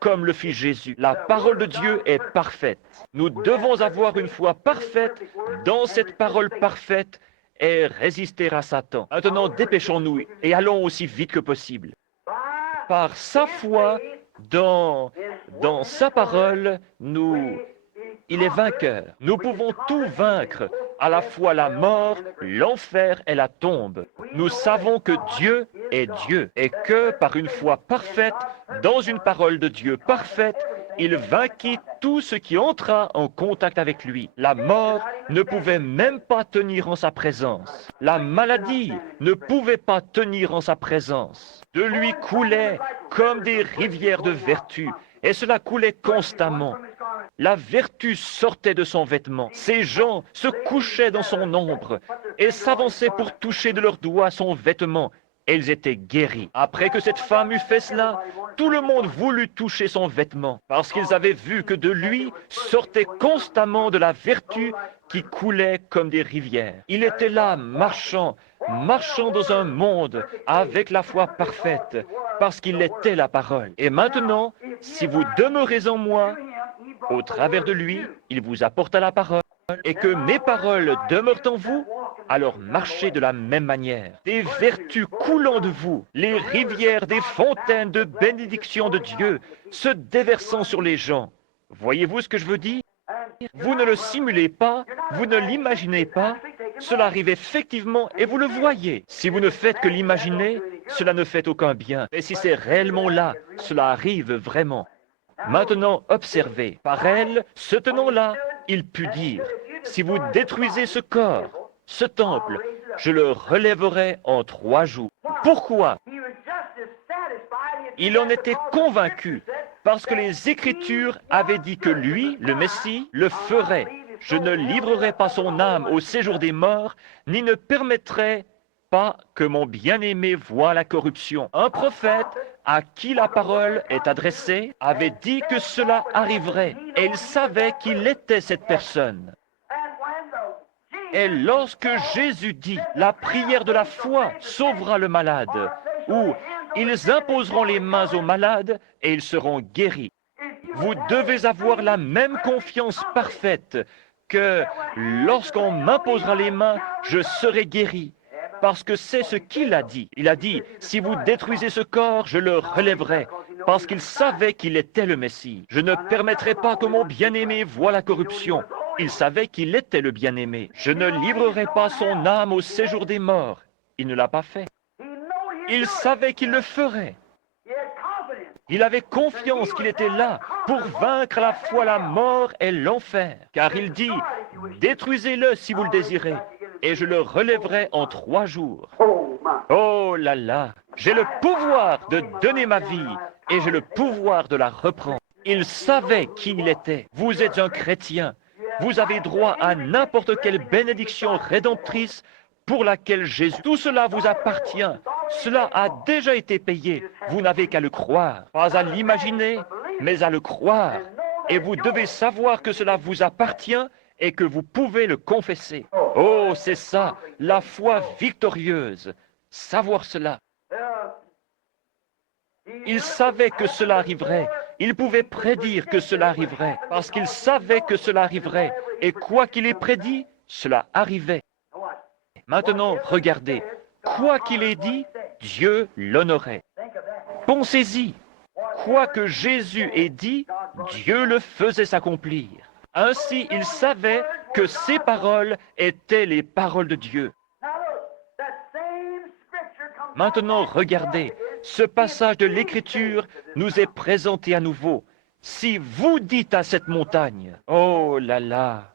comme le fit Jésus. La parole de Dieu est parfaite. Nous devons avoir une foi parfaite dans cette parole parfaite et résister à Satan. Maintenant, dépêchons-nous et allons aussi vite que possible. Par sa foi, dans sa parole, il est vainqueur. Nous pouvons tout vaincre, à la fois la mort, l'enfer et la tombe. Nous savons que Dieu est Dieu et que par une foi parfaite, dans une parole de Dieu parfaite, il vainquit tout ce qui entra en contact avec lui. La mort ne pouvait même pas tenir en sa présence. La maladie ne pouvait pas tenir en sa présence. De lui coulait comme des rivières de vertu, et cela coulait constamment. La vertu sortait de son vêtement. Ces gens se couchaient dans son ombre et s'avançaient pour toucher de leurs doigts son vêtement. Et ils étaient guéris. Après que cette femme eut fait cela, tout le monde voulut toucher son vêtement, parce qu'ils avaient vu que de lui sortait constamment de la vertu qui coulait comme des rivières. Il était là, marchant dans un monde avec la foi parfaite, parce qu'il était la parole. Et maintenant, si vous demeurez en moi, au travers de lui, il vous apporta la parole, et que mes paroles demeurent en vous, alors marchez de la même manière. Des vertus coulant de vous, les rivières des fontaines de bénédiction de Dieu se déversant sur les gens. Voyez-vous ce que je veux dire? Vous ne le simulez pas, vous ne l'imaginez pas, cela arrive effectivement et vous le voyez. Si vous ne faites que l'imaginer, cela ne fait aucun bien. Et si c'est réellement là, cela arrive vraiment. Maintenant, observez. Par elle, se tenant là, il put dire, si vous détruisez ce corps, ce temple, je le relèverai en 3 jours. Pourquoi? Il en était convaincu, parce que les Écritures avaient dit que lui, le Messie, le ferait. Je ne livrerai pas son âme au séjour des morts, ni ne permettrai pas que mon bien-aimé voie la corruption. Un prophète à qui la parole est adressée avait dit que cela arriverait, et il savait qu'il était cette personne. Et lorsque Jésus dit « La prière de la foi sauvera le malade » ou « Ils imposeront les mains aux malades et ils seront guéris », vous devez avoir la même confiance parfaite que « Lorsqu'on m'imposera les mains, je serai guéri ». Parce que c'est ce qu'il a dit. Il a dit « Si vous détruisez ce corps, je le relèverai ». Parce qu'il savait qu'il était le Messie. Je ne permettrai pas que mon bien-aimé voie la corruption. Il savait qu'il était le bien-aimé. Je ne livrerai pas son âme au séjour des morts. Il ne l'a pas fait. Il savait qu'il le ferait. Il avait confiance qu'il était là pour vaincre à la fois la mort et l'enfer. Car il dit, détruisez-le si vous le désirez, et je le relèverai en 3 jours. Oh là là, j'ai le pouvoir de donner ma vie, et j'ai le pouvoir de la reprendre. Il savait qui il était. Vous êtes un chrétien. Vous avez droit à n'importe quelle bénédiction rédemptrice pour laquelle Jésus. Tout cela vous appartient. Cela a déjà été payé. Vous n'avez qu'à le croire. Pas à l'imaginer, mais à le croire. Et vous devez savoir que cela vous appartient et que vous pouvez le confesser. Oh, c'est ça, la foi victorieuse. Savoir cela. Il savait que cela arriverait. Il pouvait prédire que cela arriverait, parce qu'il savait que cela arriverait. Et quoi qu'il ait prédit, cela arrivait. Maintenant, regardez. Quoi qu'il ait dit, Dieu l'honorait. Pensez-y. Quoi que Jésus ait dit, Dieu le faisait s'accomplir. Ainsi, il savait que ces paroles étaient les paroles de Dieu. Maintenant, regardez. Ce passage de l'Écriture nous est présenté à nouveau. Si vous dites à cette montagne, « Oh là là !»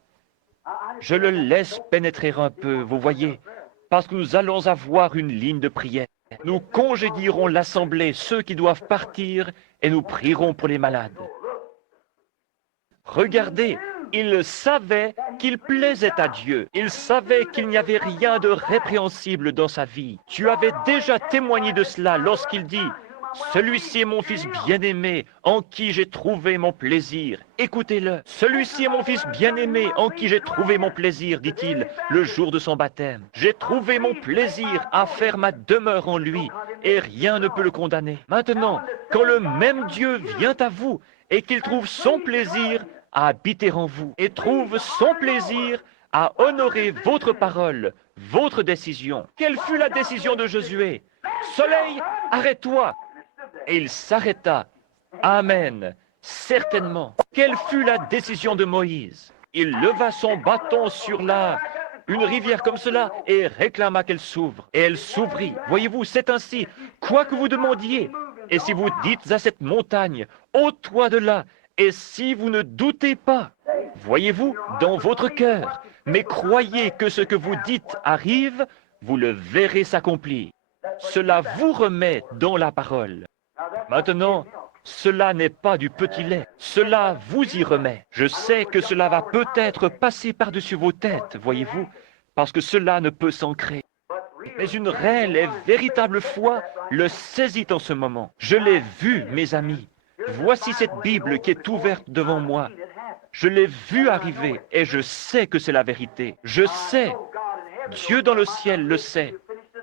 Je le laisse pénétrer un peu, vous voyez, parce que nous allons avoir une ligne de prière. Nous congédierons l'assemblée, ceux qui doivent partir, et nous prierons pour les malades. Regardez, il savait qu'il plaisait à Dieu. Il savait qu'il n'y avait rien de répréhensible dans sa vie. Tu avais déjà témoigné de cela lorsqu'il dit « Celui-ci est mon fils bien-aimé, en qui j'ai trouvé mon plaisir. Écoutez-le. Celui-ci est mon fils bien-aimé, en qui j'ai trouvé mon plaisir, dit-il, le jour de son baptême. J'ai trouvé mon plaisir à faire ma demeure en lui, et rien ne peut le condamner. Maintenant, quand le même Dieu vient à vous et qu'il trouve son plaisir à habiter en vous, et trouve son plaisir à honorer votre parole, votre décision. Quelle fut la décision de Josué? Soleil, arrête-toi! Et il s'arrêta. Amen. Certainement. Quelle fut la décision de Moïse? Il leva son bâton sur une rivière comme cela et réclama qu'elle s'ouvre. Et elle s'ouvrit. Voyez-vous, c'est ainsi. Quoi que vous demandiez, et si vous dites à cette montagne, ôte-toi de là, et si vous ne doutez pas, voyez-vous, dans votre cœur, mais croyez que ce que vous dites arrive, vous le verrez s'accomplir. Cela vous remet dans la parole. Maintenant, cela n'est pas du petit lait, cela vous y remet. Je sais que cela va peut-être passer par-dessus vos têtes, voyez-vous, parce que cela ne peut s'ancrer. Mais une réelle et véritable foi le saisit en ce moment. Je l'ai vu, mes amis. Voici cette Bible qui est ouverte devant moi. Je l'ai vue arriver et je sais que c'est la vérité. Je sais, Dieu dans le ciel le sait,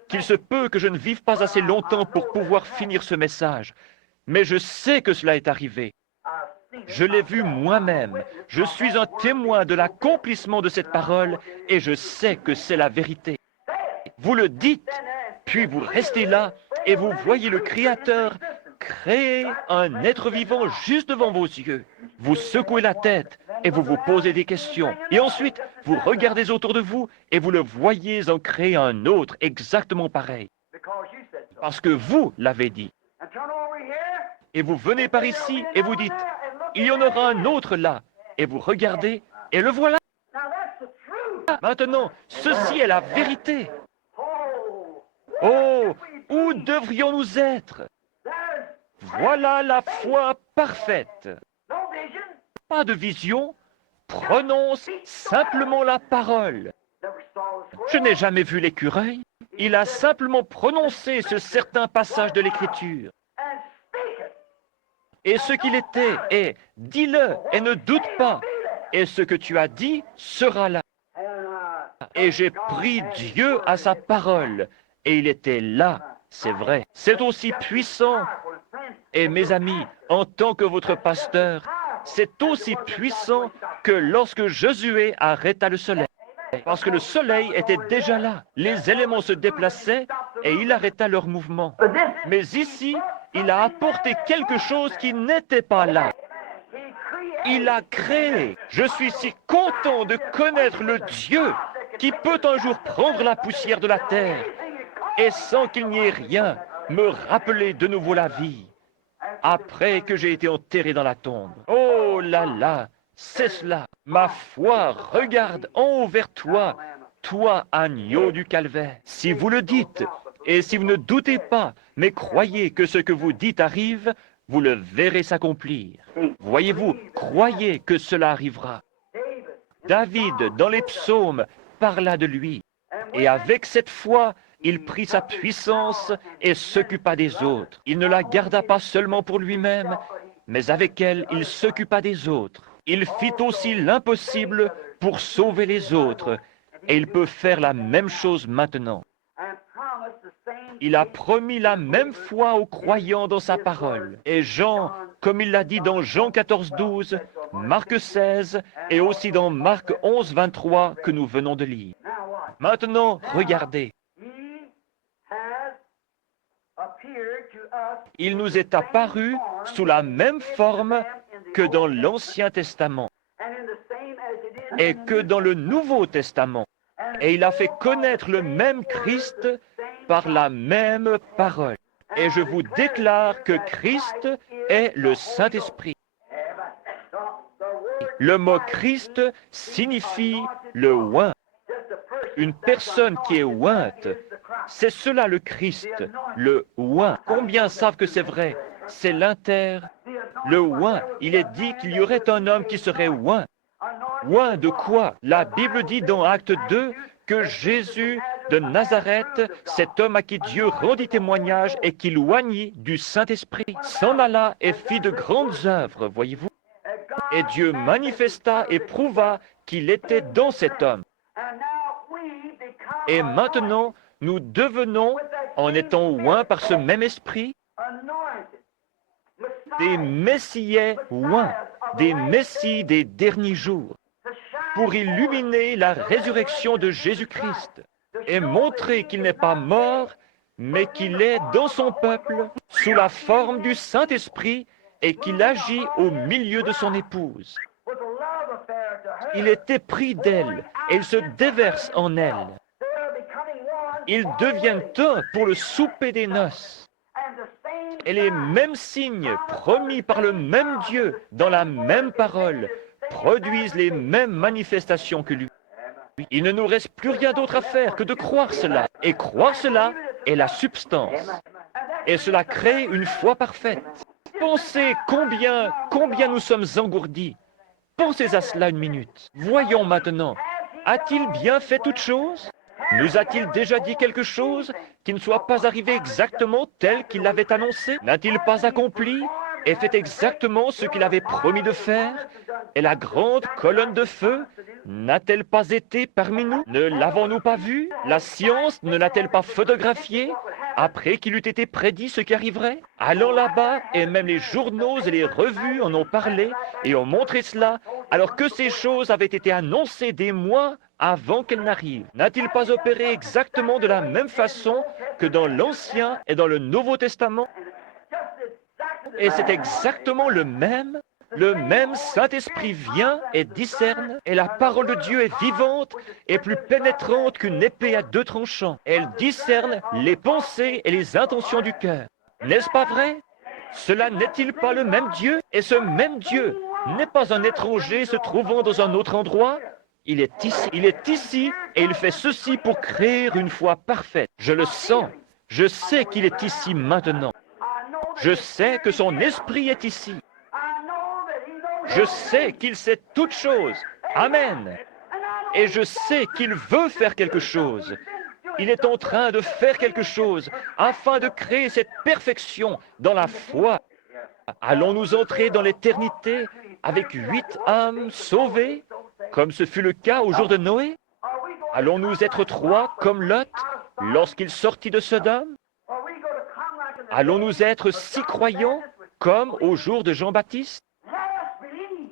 qu'il se peut que je ne vive pas assez longtemps pour pouvoir finir ce message. Mais je sais que cela est arrivé. Je l'ai vu moi-même. Je suis un témoin de l'accomplissement de cette parole et je sais que c'est la vérité. Vous le dites, puis vous restez là et vous voyez le Créateur créer un être vivant juste devant vos yeux. Vous secouez la tête et vous vous posez des questions. Et ensuite, vous regardez autour de vous et vous le voyez en créer un autre exactement pareil. Parce que vous l'avez dit. Et vous venez par ici et vous dites, il y en aura un autre là. Et vous regardez et le voilà. Maintenant, ceci est la vérité. Oh, où devrions-nous être? Voilà la foi parfaite. Pas de vision, prononce simplement la parole. Je n'ai jamais vu l'écureuil. Il a simplement prononcé ce certain passage de l'Écriture. Et ce qu'il était est, dis-le et ne doute pas. Et ce que tu as dit sera là. Et j'ai pris Dieu à sa parole. Et il était là, c'est vrai. C'est aussi puissant. Et mes amis, en tant que votre pasteur, c'est aussi puissant que lorsque Josué arrêta le soleil. Parce que le soleil était déjà là. Les éléments se déplaçaient et il arrêta leur mouvement. Mais ici, il a apporté quelque chose qui n'était pas là. Il a créé. Je suis si content de connaître le Dieu qui peut un jour prendre la poussière de la terre et sans qu'il n'y ait rien, me rappeler de nouveau la vie après que j'ai été enterré dans la tombe. Oh là là, c'est cela. Ma foi regarde en haut vers toi, toi, agneau du calvaire. Si vous le dites, et si vous ne doutez pas, mais croyez que ce que vous dites arrive, vous le verrez s'accomplir. Voyez-vous, croyez que cela arrivera. David, dans les psaumes, parla de lui. Et avec cette foi, il prit sa puissance et s'occupa des autres. Il ne la garda pas seulement pour lui-même, mais avec elle, il s'occupa des autres. Il fit aussi l'impossible pour sauver les autres, et il peut faire la même chose maintenant. Il a promis la même foi aux croyants dans sa parole. Et Jean, comme il l'a dit dans Jean 14, 12, Marc 16 et aussi dans Marc 11, 23 que nous venons de lire. Maintenant, regardez. Il nous est apparu sous la même forme que dans l'Ancien Testament et que dans le Nouveau Testament. Et il a fait connaître le même Christ par la même parole. Et je vous déclare que Christ est le Saint-Esprit. Le mot Christ signifie le oint. Une personne qui est ointe, c'est cela le Christ, le oint. Combien savent que c'est vrai? C'est l'inter. Le oint, il est dit qu'il y aurait un homme qui serait oint. Oint de quoi? La Bible dit dans Acte 2 que Jésus de Nazareth, cet homme à qui Dieu rendit témoignage et qui l'oignit du Saint-Esprit, s'en alla et fit de grandes œuvres, voyez-vous. Et Dieu manifesta et prouva qu'il était dans cet homme. Et maintenant, nous devenons, en étant oints par ce même esprit, des messiais oints, des messies des derniers jours, pour illuminer la résurrection de Jésus-Christ et montrer qu'il n'est pas mort, mais qu'il est dans son peuple, sous la forme du Saint-Esprit, et qu'il agit au milieu de son épouse. Il est épris d'elle, et il se déverse en elle. Ils deviennent un pour le souper des noces. Et les mêmes signes promis par le même Dieu dans la même parole produisent les mêmes manifestations que lui. Il ne nous reste plus rien d'autre à faire que de croire cela. Et croire cela est la substance. Et cela crée une foi parfaite. Pensez combien nous sommes engourdis. Pensez à cela une minute. Voyons maintenant. A-t-il bien fait toute chose? Nous a-t-il déjà dit quelque chose qui ne soit pas arrivé exactement tel qu'il l'avait annoncé? N'a-t-il pas accompli et fait exactement ce qu'il avait promis de faire? Et la grande colonne de feu n'a-t-elle pas été parmi nous? Ne l'avons-nous pas vu? La science ne l'a-t-elle pas photographié après qu'il eût été prédit ce qui arriverait? Allons là-bas, et même les journaux et les revues en ont parlé et ont montré cela, alors que ces choses avaient été annoncées des mois avant qu'elles n'arrivent. N'a-t-il pas opéré exactement de la même façon que dans l'Ancien et dans le Nouveau Testament? Et c'est exactement le même Saint-Esprit vient et discerne, et la parole de Dieu est vivante et plus pénétrante qu'une épée à deux tranchants. Elle discerne les pensées et les intentions du cœur. N'est-ce pas vrai? Cela n'est-il pas le même Dieu? Et ce même Dieu n'est pas un étranger se trouvant dans un autre endroit. Il est ici et il fait ceci pour créer une foi parfaite. Je le sens. Je sais qu'il est ici maintenant. Je sais que son esprit est ici. Je sais qu'il sait toutes choses. Amen. Et je sais qu'il veut faire quelque chose. Il est en train de faire quelque chose afin de créer cette perfection dans la foi. Allons-nous entrer dans l'éternité avec 8 âmes sauvées, comme ce fut le cas au jour de Noé? Allons-nous être 3 comme Lot lorsqu'il sortit de Sodome? Allons-nous être 6 croyants comme au jour de Jean-Baptiste?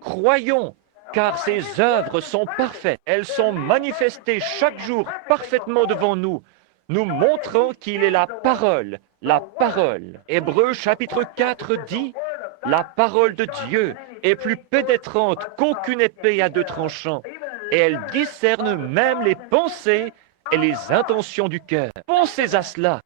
Croyons, car ses œuvres sont parfaites. Elles sont manifestées chaque jour parfaitement devant nous, nous montrant qu'il est la parole, la parole. Hébreux chapitre 4 dit, la parole de Dieu est plus pénétrante qu'aucune épée à 2 tranchants, et elle discerne même les pensées et les intentions du cœur. Pensez à cela.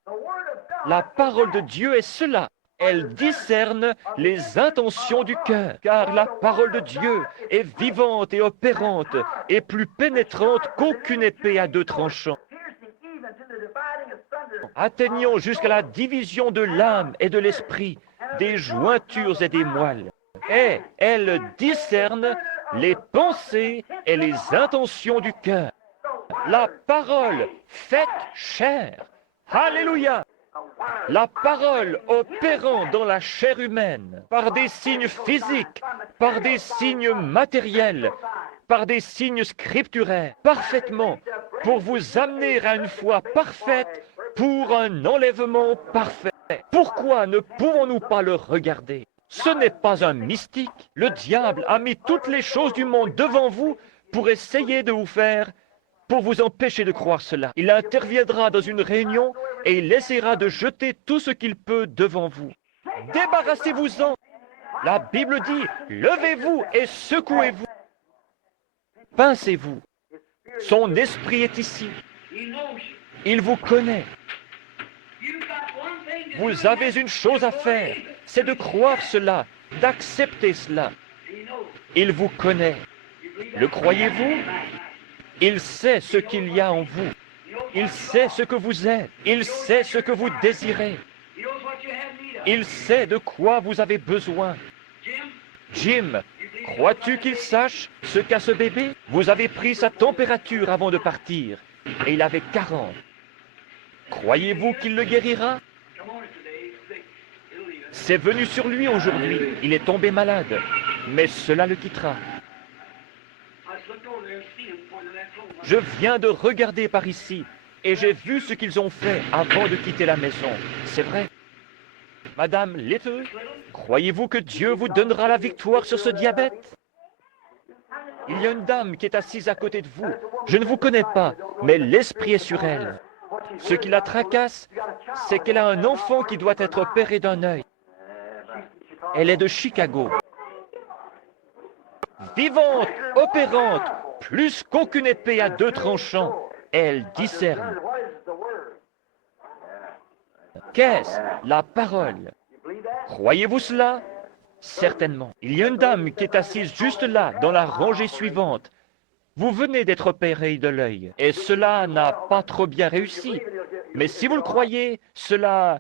La parole de Dieu est cela. Elle discerne les intentions du cœur, car la parole de Dieu est vivante et opérante et plus pénétrante qu'aucune épée à deux tranchants, atteignant jusqu'à la division de l'âme et de l'esprit, des jointures et des moelles. Et elle discerne les pensées et les intentions du cœur. La parole faite chair. Alléluia! La parole opérant dans la chair humaine, par des signes physiques, par des signes matériels, par des signes scripturaires, parfaitement, pour vous amener à une foi parfaite, pour un enlèvement parfait. Pourquoi ne pouvons-nous pas le regarder? Ce n'est pas un mystique. Le diable a mis toutes les choses du monde devant vous pour essayer de vous faire, pour vous empêcher de croire cela. Il interviendra dans une réunion et il essaiera de jeter tout ce qu'il peut devant vous. Débarrassez-vous-en. La Bible dit, levez-vous et secouez-vous. Pincez-vous. Son esprit est ici. Il vous connaît. Vous avez une chose à faire, c'est de croire cela, d'accepter cela. Il vous connaît. Le croyez-vous? Il sait ce qu'il y a en vous. Il sait ce que vous êtes. Il sait ce que vous désirez. Il sait de quoi vous avez besoin. Jim, crois-tu qu'il sache ce qu'a ce bébé? Vous avez pris sa température avant de partir, et il avait 40. Croyez-vous qu'il le guérira? C'est venu sur lui aujourd'hui. Il est tombé malade, mais cela le quittera. Je viens de regarder par ici et j'ai vu ce qu'ils ont fait avant de quitter la maison. C'est vrai. Madame Little, croyez-vous que Dieu vous donnera la victoire sur ce diabète? Il y a une dame qui est assise à côté de vous. Je ne vous connais pas, mais l'esprit est sur elle. Ce qui la tracasse, c'est qu'elle a un enfant qui doit être opéré d'un œil. Elle est de Chicago. Vivante, opérante, plus qu'aucune épée à deux tranchants, elle discerne. Qu'est-ce? La parole. Croyez-vous cela? Certainement. Il y a une dame qui est assise juste là, dans la rangée suivante. Vous venez d'être opéré de l'œil, et cela n'a pas trop bien réussi. Mais si vous le croyez, cela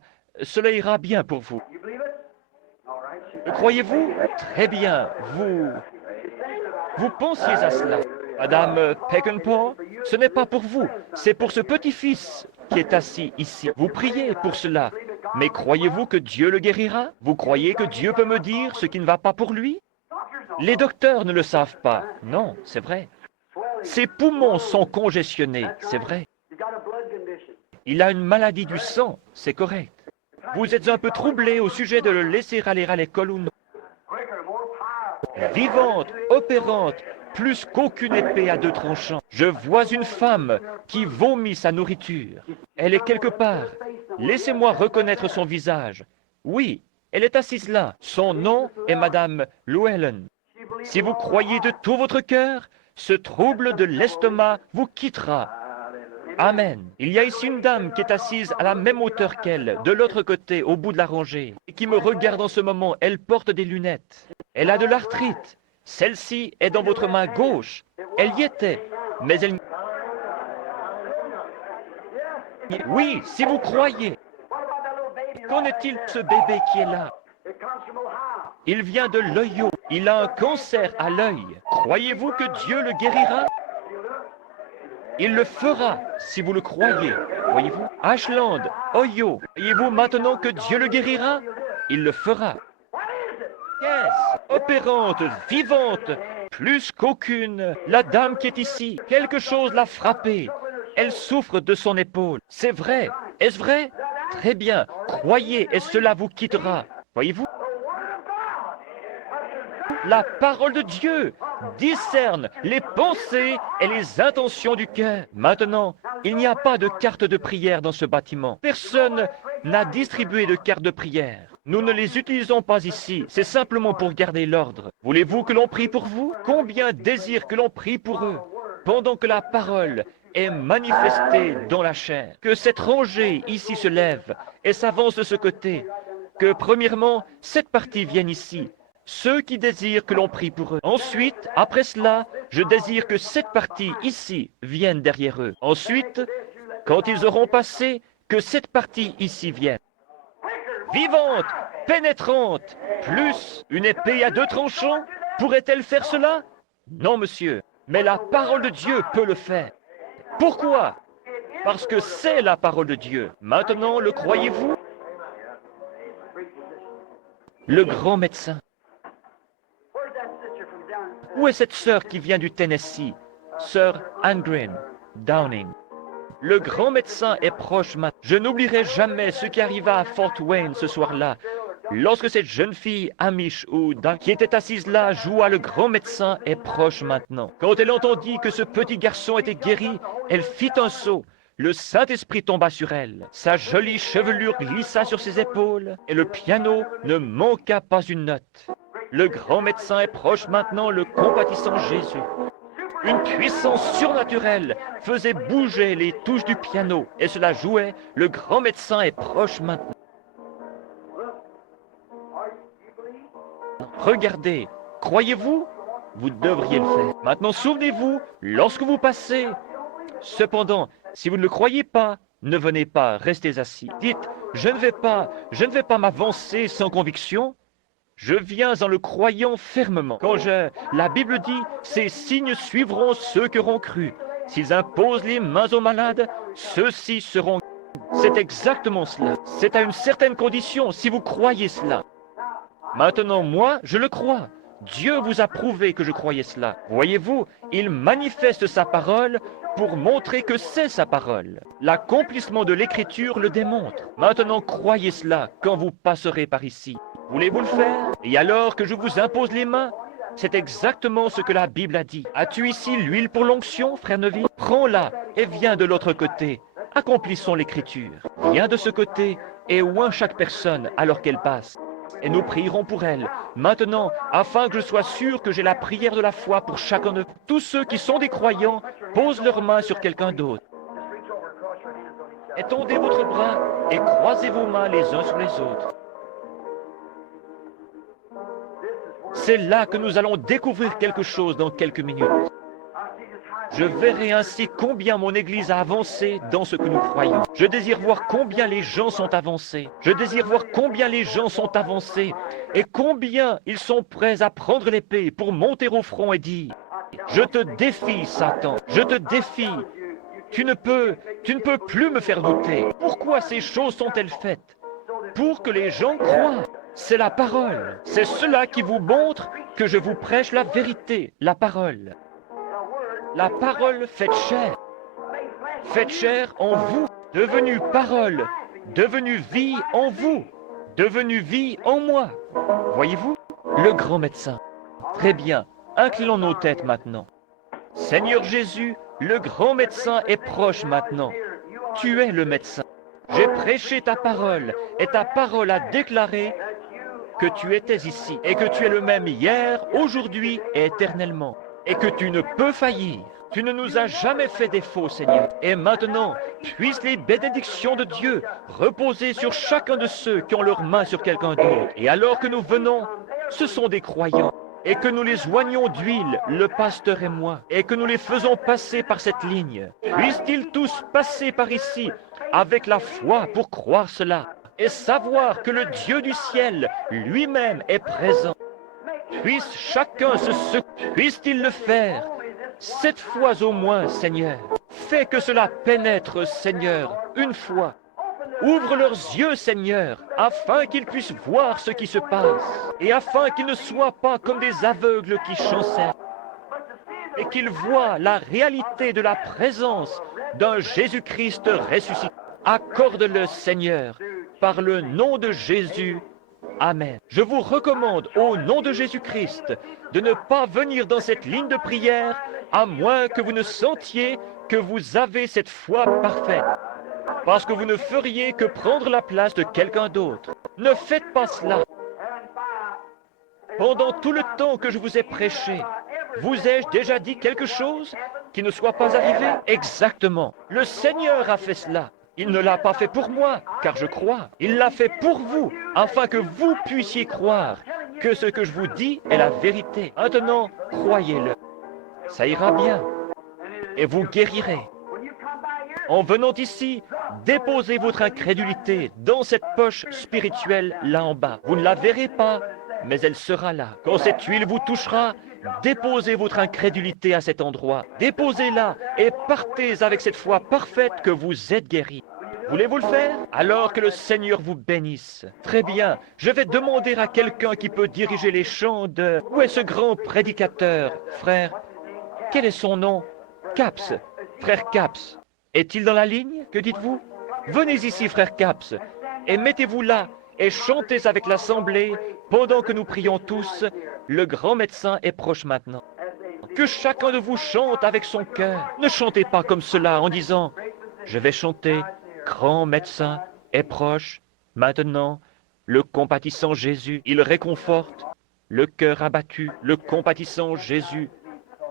ira bien pour vous. Le croyez-vous? Très bien. Vous pensiez à cela. Madame Peckinpah, ce n'est pas pour vous, c'est pour ce petit-fils qui est assis ici. Vous priez pour cela. Mais croyez-vous que Dieu le guérira? Vous croyez que Dieu peut me dire ce qui ne va pas pour lui? Les docteurs ne le savent pas. Non, c'est vrai. Ses poumons sont congestionnés, c'est vrai. Il a une maladie du sang, c'est correct. Vous êtes un peu troublé au sujet de le laisser aller à l'école ou non. Vivante, opérante, plus qu'aucune épée à deux tranchants. Je vois une femme qui vomit sa nourriture. Elle est quelque part. Laissez-moi reconnaître son visage. Oui, elle est assise là. Son nom est Madame Llewellyn. Si vous croyez de tout votre cœur, ce trouble de l'estomac vous quittera. Amen. Il y a ici une dame qui est assise à la même hauteur qu'elle, de l'autre côté, au bout de la rangée, et qui me regarde en ce moment. Elle porte des lunettes. Elle a de l'arthrite. Celle-ci est dans votre main gauche. Elle y était, mais elle... Oui, si vous croyez. Qu'en est-il de ce bébé qui est là? Il vient de l'Ohio. Il a un cancer à l'œil. Croyez-vous que Dieu le guérira? Il le fera, si vous le croyez. Voyez-vous? Ashland, Ohio. Voyez-vous maintenant que Dieu le guérira? Il le fera. Qu'est-ce? Opérante, vivante, plus qu'aucune. La dame qui est ici, quelque chose l'a frappée. Elle souffre de son épaule. C'est vrai. Est-ce vrai? Très bien. Croyez et cela vous quittera. Voyez-vous? La parole de Dieu discerne les pensées et les intentions du cœur. Maintenant, il n'y a pas de carte de prière dans ce bâtiment. Personne n'a distribué de carte de prière. Nous ne les utilisons pas ici. C'est simplement pour garder l'ordre. Voulez-vous que l'on prie pour vous? Combien désirent que l'on prie pour eux? Pendant que la parole est manifesté dans la chair. Que cette rangée ici se lève et s'avance de ce côté. Que premièrement, cette partie vienne ici. Ceux qui désirent que l'on prie pour eux. Ensuite, après cela, je désire que cette partie ici vienne derrière eux. Ensuite, quand ils auront passé, que cette partie ici vienne. Vivante, pénétrante, plus une épée à deux tranchants, pourrait-elle faire cela? Non, monsieur, mais la parole de Dieu peut le faire. Pourquoi? Parce que c'est la parole de Dieu. Maintenant, le croyez-vous? Le grand médecin. Où est cette sœur qui vient du Tennessee? Sœur Anne Green, Downing. Le grand médecin est proche maintenant. Je n'oublierai jamais ce qui arriva à Fort Wayne ce soir-là, lorsque cette jeune fille Amish ou qui était assise là joua le grand médecin est proche maintenant. Quand elle entendit que ce petit garçon était guéri, elle fit un saut. Le Saint-Esprit tomba sur elle. Sa jolie chevelure glissa sur ses épaules et le piano ne manqua pas une note. Le grand médecin est proche maintenant, le compatissant Jésus. Une puissance surnaturelle faisait bouger les touches du piano et cela jouait. Le grand médecin est proche maintenant. Regardez, croyez-vous? Vous devriez le faire. Maintenant, souvenez-vous, lorsque vous passez. Cependant, si vous ne le croyez pas, ne venez pas, restez assis. Dites, je ne vais pas m'avancer sans conviction. Je viens en le croyant fermement. La Bible dit, ces signes suivront ceux qui auront cru. S'ils imposent les mains aux malades, ceux-ci seront. C'est exactement cela. C'est à une certaine condition, si vous croyez cela. Maintenant, moi, je le crois. Dieu vous a prouvé que je croyais cela. Voyez-vous, il manifeste sa parole pour montrer que c'est sa parole. L'accomplissement de l'Écriture le démontre. Maintenant, croyez cela quand vous passerez par ici. Voulez-vous le faire? Et alors que je vous impose les mains? C'est exactement ce que la Bible a dit. As-tu ici l'huile pour l'onction, frère Neville? Prends-la et viens de l'autre côté. Accomplissons l'Écriture. Viens de ce côté et oins chaque personne alors qu'elle passe. Et nous prierons pour elle. Maintenant, afin que je sois sûr que j'ai la prière de la foi pour chacun de tous ceux qui sont des croyants, posent leurs mains sur quelqu'un d'autre. Étendez votre bras et croisez vos mains les uns sur les autres. C'est là que nous allons découvrir quelque chose dans quelques minutes. Je verrai ainsi combien mon Église a avancé dans ce que nous croyons. Je désire voir combien les gens sont avancés. Je désire voir combien les gens sont avancés et combien ils sont prêts à prendre l'épée pour monter au front et dire « Je te défie, Satan, je te défie. Tu ne peux plus me faire douter. Pourquoi ces choses sont-elles faites? Pour que les gens croient. C'est la parole. C'est cela qui vous montre que je vous prêche la vérité, la parole. La parole faite chair en vous, devenue parole, devenue vie en vous, devenue vie en moi. Voyez-vous, le grand médecin. Très bien, inclinons nos têtes maintenant. Seigneur Jésus, le grand médecin est proche maintenant. Tu es le médecin. J'ai prêché ta parole et ta parole a déclaré que tu étais ici et que tu es le même hier, aujourd'hui et éternellement. Et que tu ne peux faillir. Tu ne nous as jamais fait défaut, Seigneur. Et maintenant, puissent les bénédictions de Dieu reposer sur chacun de ceux qui ont leurs mains sur quelqu'un d'autre. Et alors que nous venons, ce sont des croyants. Et que nous les oignons d'huile, le pasteur et moi. Et que nous les faisons passer par cette ligne. Puissent-ils tous passer par ici avec la foi pour croire cela. Et savoir que le Dieu du ciel lui-même est présent. Puisse chacun puisse-t-il le faire, 7 fois au moins, Seigneur. Fais que cela pénètre, Seigneur, une fois. Ouvre leurs yeux, Seigneur, afin qu'ils puissent voir ce qui se passe, et afin qu'ils ne soient pas comme des aveugles qui chancellent, et qu'ils voient la réalité de la présence d'un Jésus-Christ ressuscité. Accorde-le, Seigneur, par le nom de Jésus. Amen. Je vous recommande, au nom de Jésus-Christ, de ne pas venir dans cette ligne de prière, à moins que vous ne sentiez que vous avez cette foi parfaite. Parce que vous ne feriez que prendre la place de quelqu'un d'autre. Ne faites pas cela. Pendant tout le temps que je vous ai prêché, vous ai-je déjà dit quelque chose qui ne soit pas arrivé? Exactement. Le Seigneur a fait cela. Il ne l'a pas fait pour moi, car je crois. Il l'a fait pour vous, afin que vous puissiez croire que ce que je vous dis est la vérité. Maintenant, croyez-le. Ça ira bien, et vous guérirez. En venant ici, déposez votre incrédulité dans cette poche spirituelle là en bas. Vous ne la verrez pas, mais elle sera là. Quand cette huile vous touchera, déposez votre incrédulité à cet endroit. Déposez-la et partez avec cette foi parfaite que vous êtes guéri. Voulez-vous le faire? Alors que le Seigneur vous bénisse. Très bien, je vais demander à quelqu'un qui peut diriger les chants de... Où est ce grand prédicateur, frère? Quel est son nom? Caps, frère Caps. Est-il dans la ligne? Que dites-vous? Venez ici, frère Caps, et mettez-vous là, et chantez avec l'assemblée, pendant que nous prions tous. Le grand médecin est proche maintenant. Que chacun de vous chante avec son cœur. Ne chantez pas comme cela en disant, je vais chanter, grand médecin est proche. Maintenant, le compatissant Jésus, il réconforte. Le cœur abattu, le compatissant Jésus.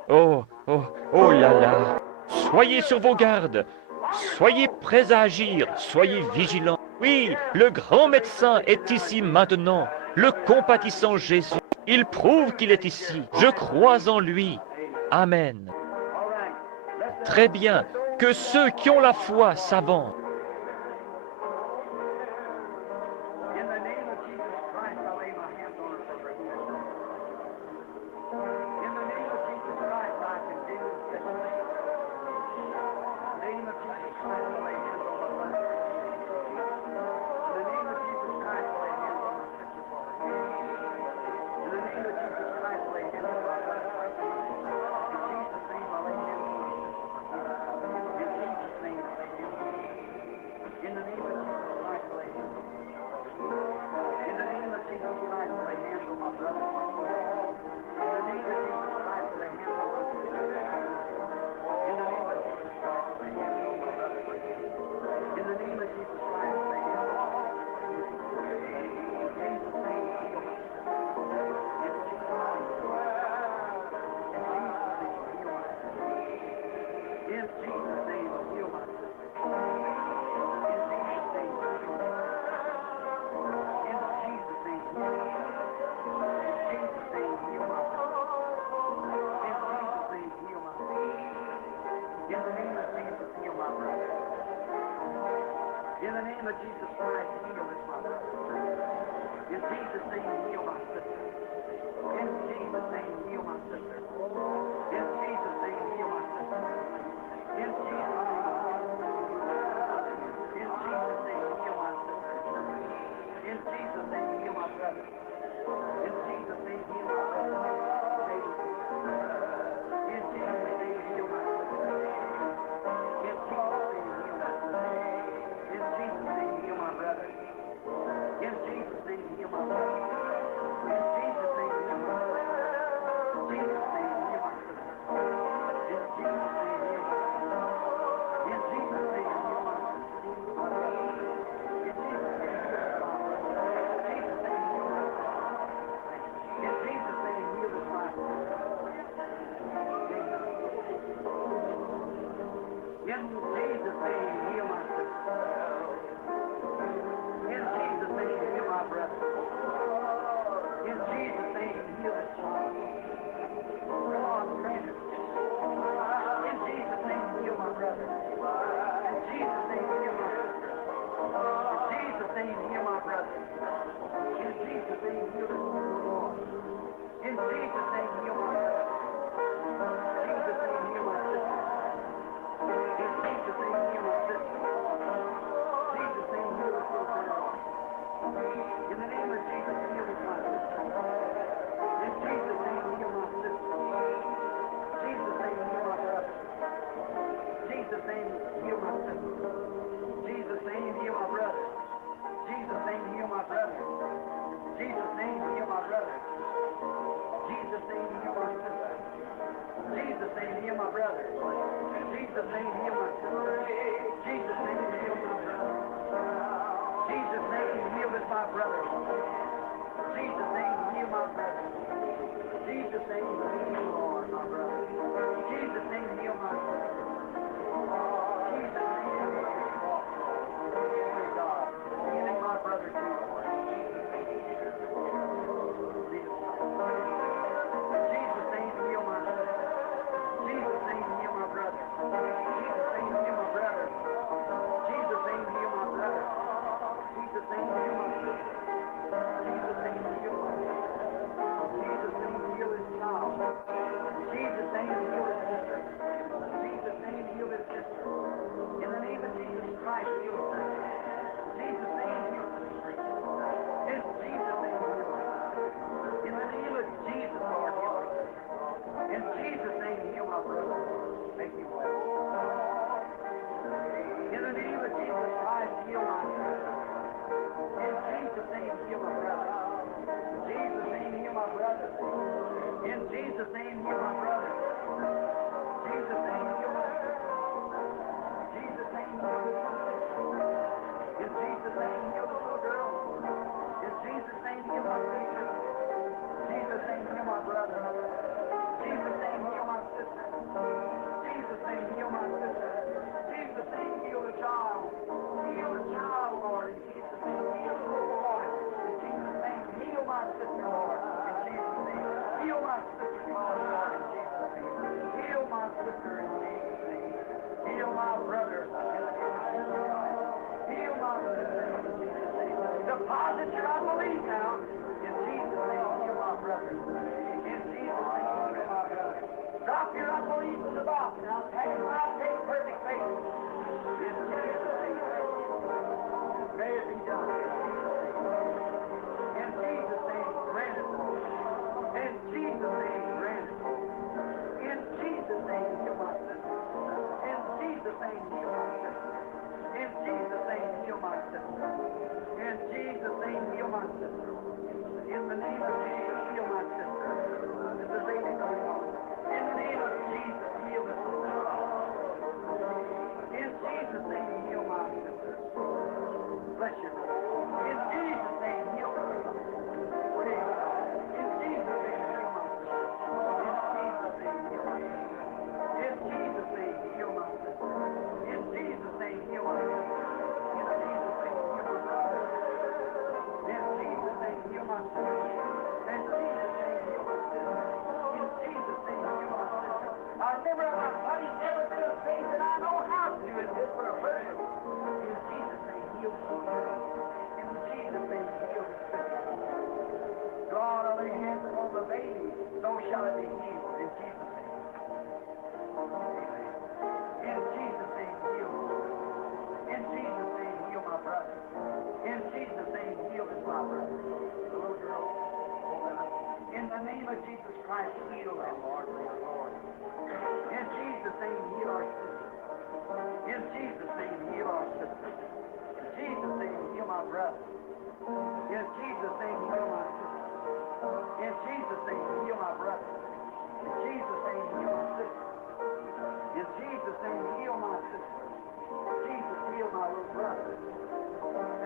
Oh, oh, oh là là. Soyez sur vos gardes. Soyez prêts à agir. Soyez vigilants. Oui, le grand médecin est ici maintenant. Le compatissant Jésus. Il prouve qu'il est ici. Je crois en lui. Amen. Très bien. Que ceux qui ont la foi s'avancent. Jesus' name, heal my brother. Jesus' name, heal my sister. Jesus' name, heal this little sister. In Jesus' name, heal this little girl. In Jesus' name, heal my sister. Jesus' name, heal my brother. Jesus' name, heal my sister. Jesus' name, heal my sister. Jesus' name, heal the child. Heal the child, Lord. In Jesus' name, heal the little boy. In Jesus' name, heal my sister, Lord. In Jesus' name, heal my sister, Lord. In Jesus' name, heal my sister. In Jesus' name, heal my brother. In the name of Jesus Christ. Heal my sister. In Jesus' name. Deposit your unbelief now. In Jesus' name, heal my brother. In Jesus' name, heal my brother. Drop your unbelief in the box now. Take perfect faith. In Jesus' name. May it be done. In Jesus' name, grant it. In Jesus' name, grant it. In Jesus' name, heal my sister. In Jesus' name, heal my sister. In Jesus' name, heal my sister. In Jesus' name, heal my sister. In the name of Jesus, heal my sister. This is baby going on. In the name of Jesus, heal this sister. In Jesus' name, heal my sister. Bless you. In Jesus' name, heal her. Praise God. In Jesus' name, heal my sister. In Jesus' name, heal my sister. In Jesus' name, heal my sister. In Jesus' name, heal my brother. In Jesus' name, heal my sister. In Jesus' name, heal my sister. In Jesus' name, heal my sister. I never, I've never been a faith that I know how to do it just for a person. In Jesus' name, heal the sister. In Jesus' name, heal the sister. God, I lay hands upon the baby, so shall it be healed. In Jesus' name. Amen. In Jesus' name, heal. In Jesus' name, heal my brother. In Jesus' name, heal this my brother. The little girl, in the name of Jesus Christ, heal them, Lord, Lord. In Jesus' name, heal our sister. In Jesus' name, heal our sister. In Jesus' name, heal my brother. In Jesus' name, heal my sister. In Jesus' name, heal my brother. In Jesus' name, heal my sister. In Jesus' name, heal my sister. Jesus, heal my little brother.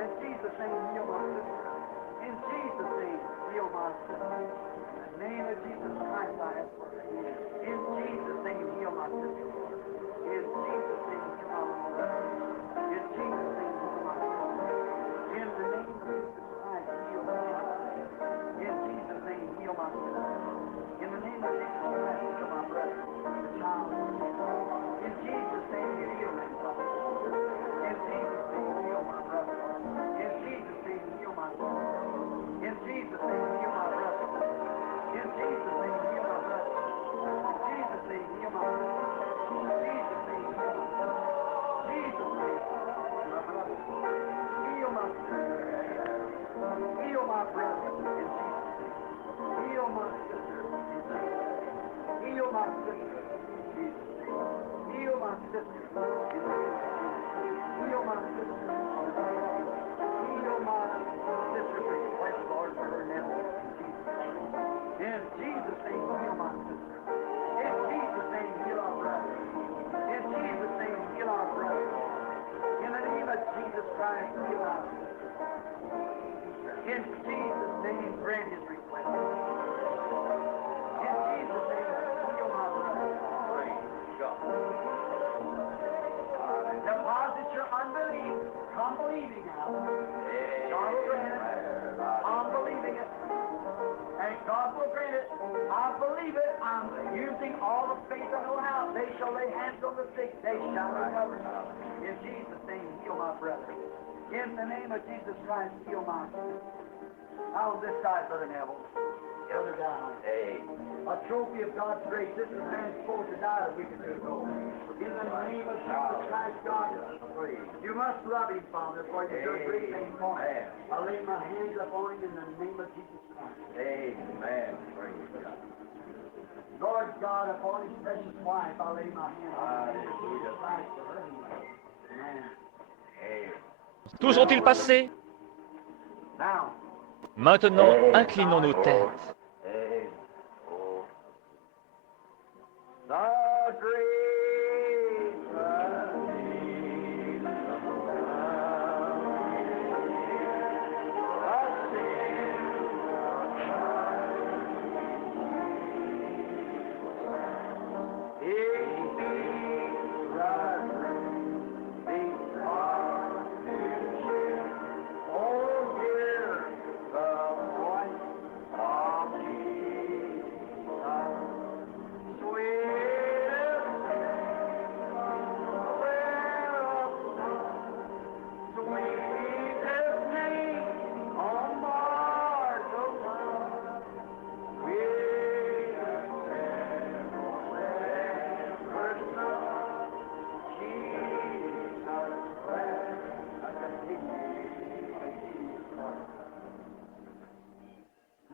In Jesus' name, heal my sister. In Jesus' name, heal my sister. In the name of Jesus Christ, I ask for healing. In Jesus' name, heal my sister, Lord. In Jesus' name, heal my little brother. In Jesus' name, heal my sister. In the name of Jesus Christ, heal my sister. In Jesus' name, heal my sister. In the name of Jesus Christ, heal my brother. The child. In Jesus' name, heal him, Father. In Jesus' name, heal my brother. In Jesus' name, heal my sister. In Jesus' name, heal my brother. In Jesus' name, heal my brother. In Jesus' name, heal my sister. In Jesus' name, heal my sister. Jesus' name, my brother. Heal my sister. Heal my brother. In Jesus' name. Heal my sister. In Jesus' name. Heal my sister. In Jesus' name. Heal my sister. In the name of Jesus. Heal my sister. Heal my sister's request, Lord, for her now. In Jesus' name, heal my sister. In Jesus' name, heal our brother. In Jesus' name, heal our brother. In the name of Jesus Christ, heal our sister. In Jesus' name, grant his request. In Jesus' name, heal my brother. Praise God. Deposit your unbelief. Come believing now. God will grant it. I'm believing it. And God will grant it. I believe it. I'm using all the faith I know how. They shall lay hands on the sick. They shall recover. In Jesus' name, heal my brother. In the name of Jesus Christ, heal my sister. Now on this side, Brother Neville. Elder down. A trophy of God's grace. This is man supposed to die a week or two ago. In the name of Jesus Christ, God, you must love him, Father, for you do a great thing for him. I lay my hands upon him in the name of Jesus Christ. Amen. Praise God. Lord God, upon his precious wife, I lay my hands on him in Jesus Christ for her healing. Amen. Tous ont-ils passé? Now, Maintenant, inclinons nos têtes. The great Jesus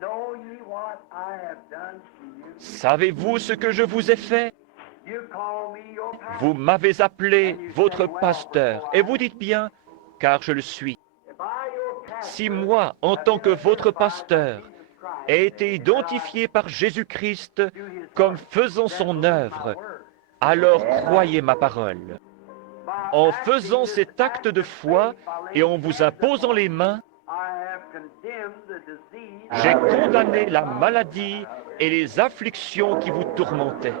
Know ye what I have done to you? Savez-vous ce que je vous ai fait? You call me your pastor. Vous m'avez appelé votre pasteur, et vous dites bien, car je le suis. If I, your pastor, Si moi, en tant que votre pasteur, ai été identifié par Jésus-Christ comme faisant son œuvre, alors croyez ma parole. En faisant cet acte de foi et en vous imposant les mains, j'ai condamné la maladie et les afflictions qui vous tourmentaient.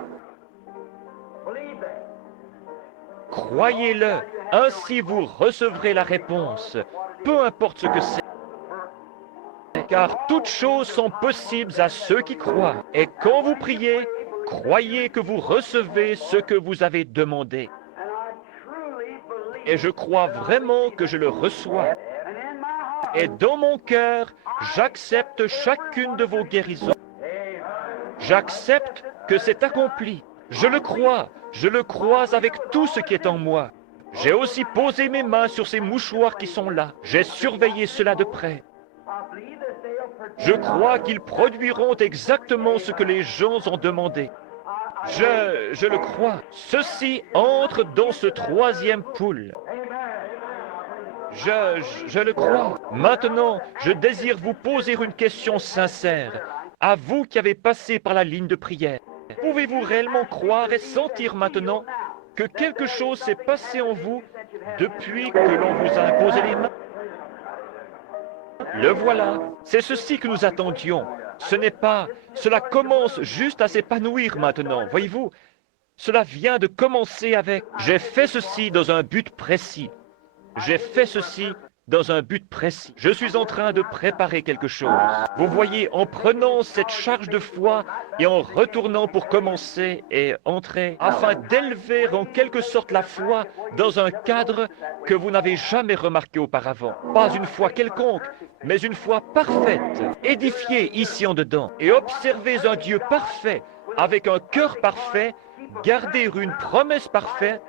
Croyez-le, ainsi vous recevrez la réponse, peu importe ce que c'est. Car toutes choses sont possibles à ceux qui croient. Et quand vous priez, croyez que vous recevez ce que vous avez demandé. Et je crois vraiment que je le reçois. Et dans mon cœur, j'accepte chacune de vos guérisons. J'accepte que c'est accompli. Je le crois avec tout ce qui est en moi. J'ai aussi posé mes mains sur ces mouchoirs qui sont là. J'ai surveillé cela de près. Je crois qu'ils produiront exactement ce que les gens ont demandé. Je le crois. Ceci entre dans ce troisième pool. Je le crois. Maintenant, je désire vous poser une question sincère. À vous qui avez passé par la ligne de prière, pouvez-vous réellement croire et sentir maintenant que quelque chose s'est passé en vous depuis que l'on vous a imposé les mains? Le voilà, c'est ceci que nous attendions. Ce n'est pas, cela commence juste à s'épanouir maintenant, voyez-vous. Cela vient de commencer avec « j'ai fait ceci dans un but précis ». J'ai fait ceci dans un but précis. Je suis en train de préparer quelque chose. Vous voyez, en prenant cette charge de foi et en retournant pour commencer et entrer, afin d'élever en quelque sorte la foi dans un cadre que vous n'avez jamais remarqué auparavant. Pas une foi quelconque, mais une foi parfaite, édifiée ici en dedans. Et observez un Dieu parfait, avec un cœur parfait, garder une promesse parfaite,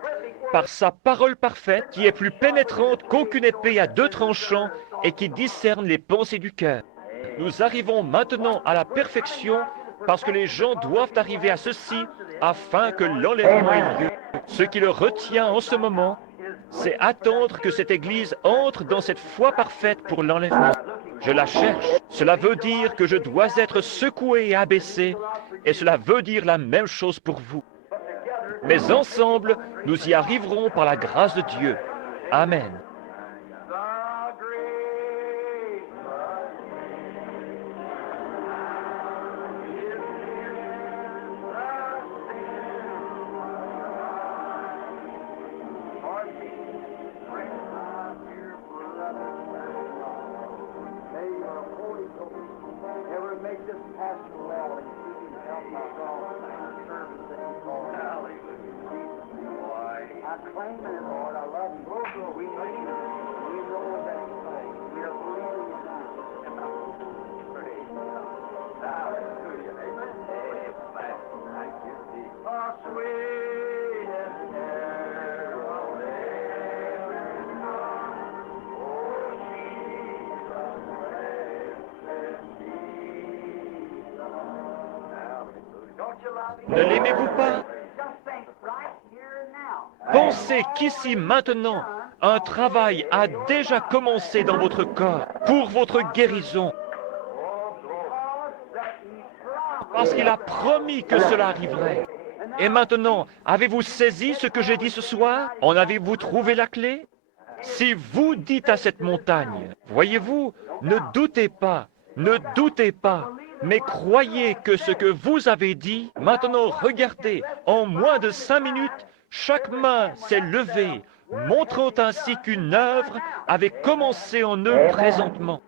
par sa parole parfaite, qui est plus pénétrante qu'aucune épée à deux tranchants et qui discerne les pensées du cœur. Nous arrivons maintenant à la perfection parce que les gens doivent arriver à ceci afin que l'enlèvement ait lieu. Ce qui le retient en ce moment, c'est attendre que cette Église entre dans cette foi parfaite pour l'enlèvement. Je la cherche. Cela veut dire que je dois être secoué et abaissé, et cela veut dire la même chose pour vous. Mais ensemble, nous y arriverons par la grâce de Dieu. Amen. I claim it, Lord. I love you. We need you. We know that we are believing in you. Praise God. Hallelujah. Amen. Thank you, Jesus. Oh, sweetest carol ever sung. Oh, Jesus, blessed Jesus. Hallelujah. Don't you love me? Ne l'aimez-vous pas? Just think right here and now. Pensez qu'ici maintenant, un travail a déjà commencé dans votre corps pour votre guérison, parce qu'il a promis que cela arriverait. Et maintenant, avez-vous saisi ce que j'ai dit ce soir? En avez-vous trouvé la clé? Si vous dites à cette montagne, voyez-vous, ne doutez pas, ne doutez pas, mais croyez que ce que vous avez dit, maintenant regardez, en moins de 5 minutes, chaque main s'est levée, montrant ainsi qu'une œuvre avait commencé en eux présentement.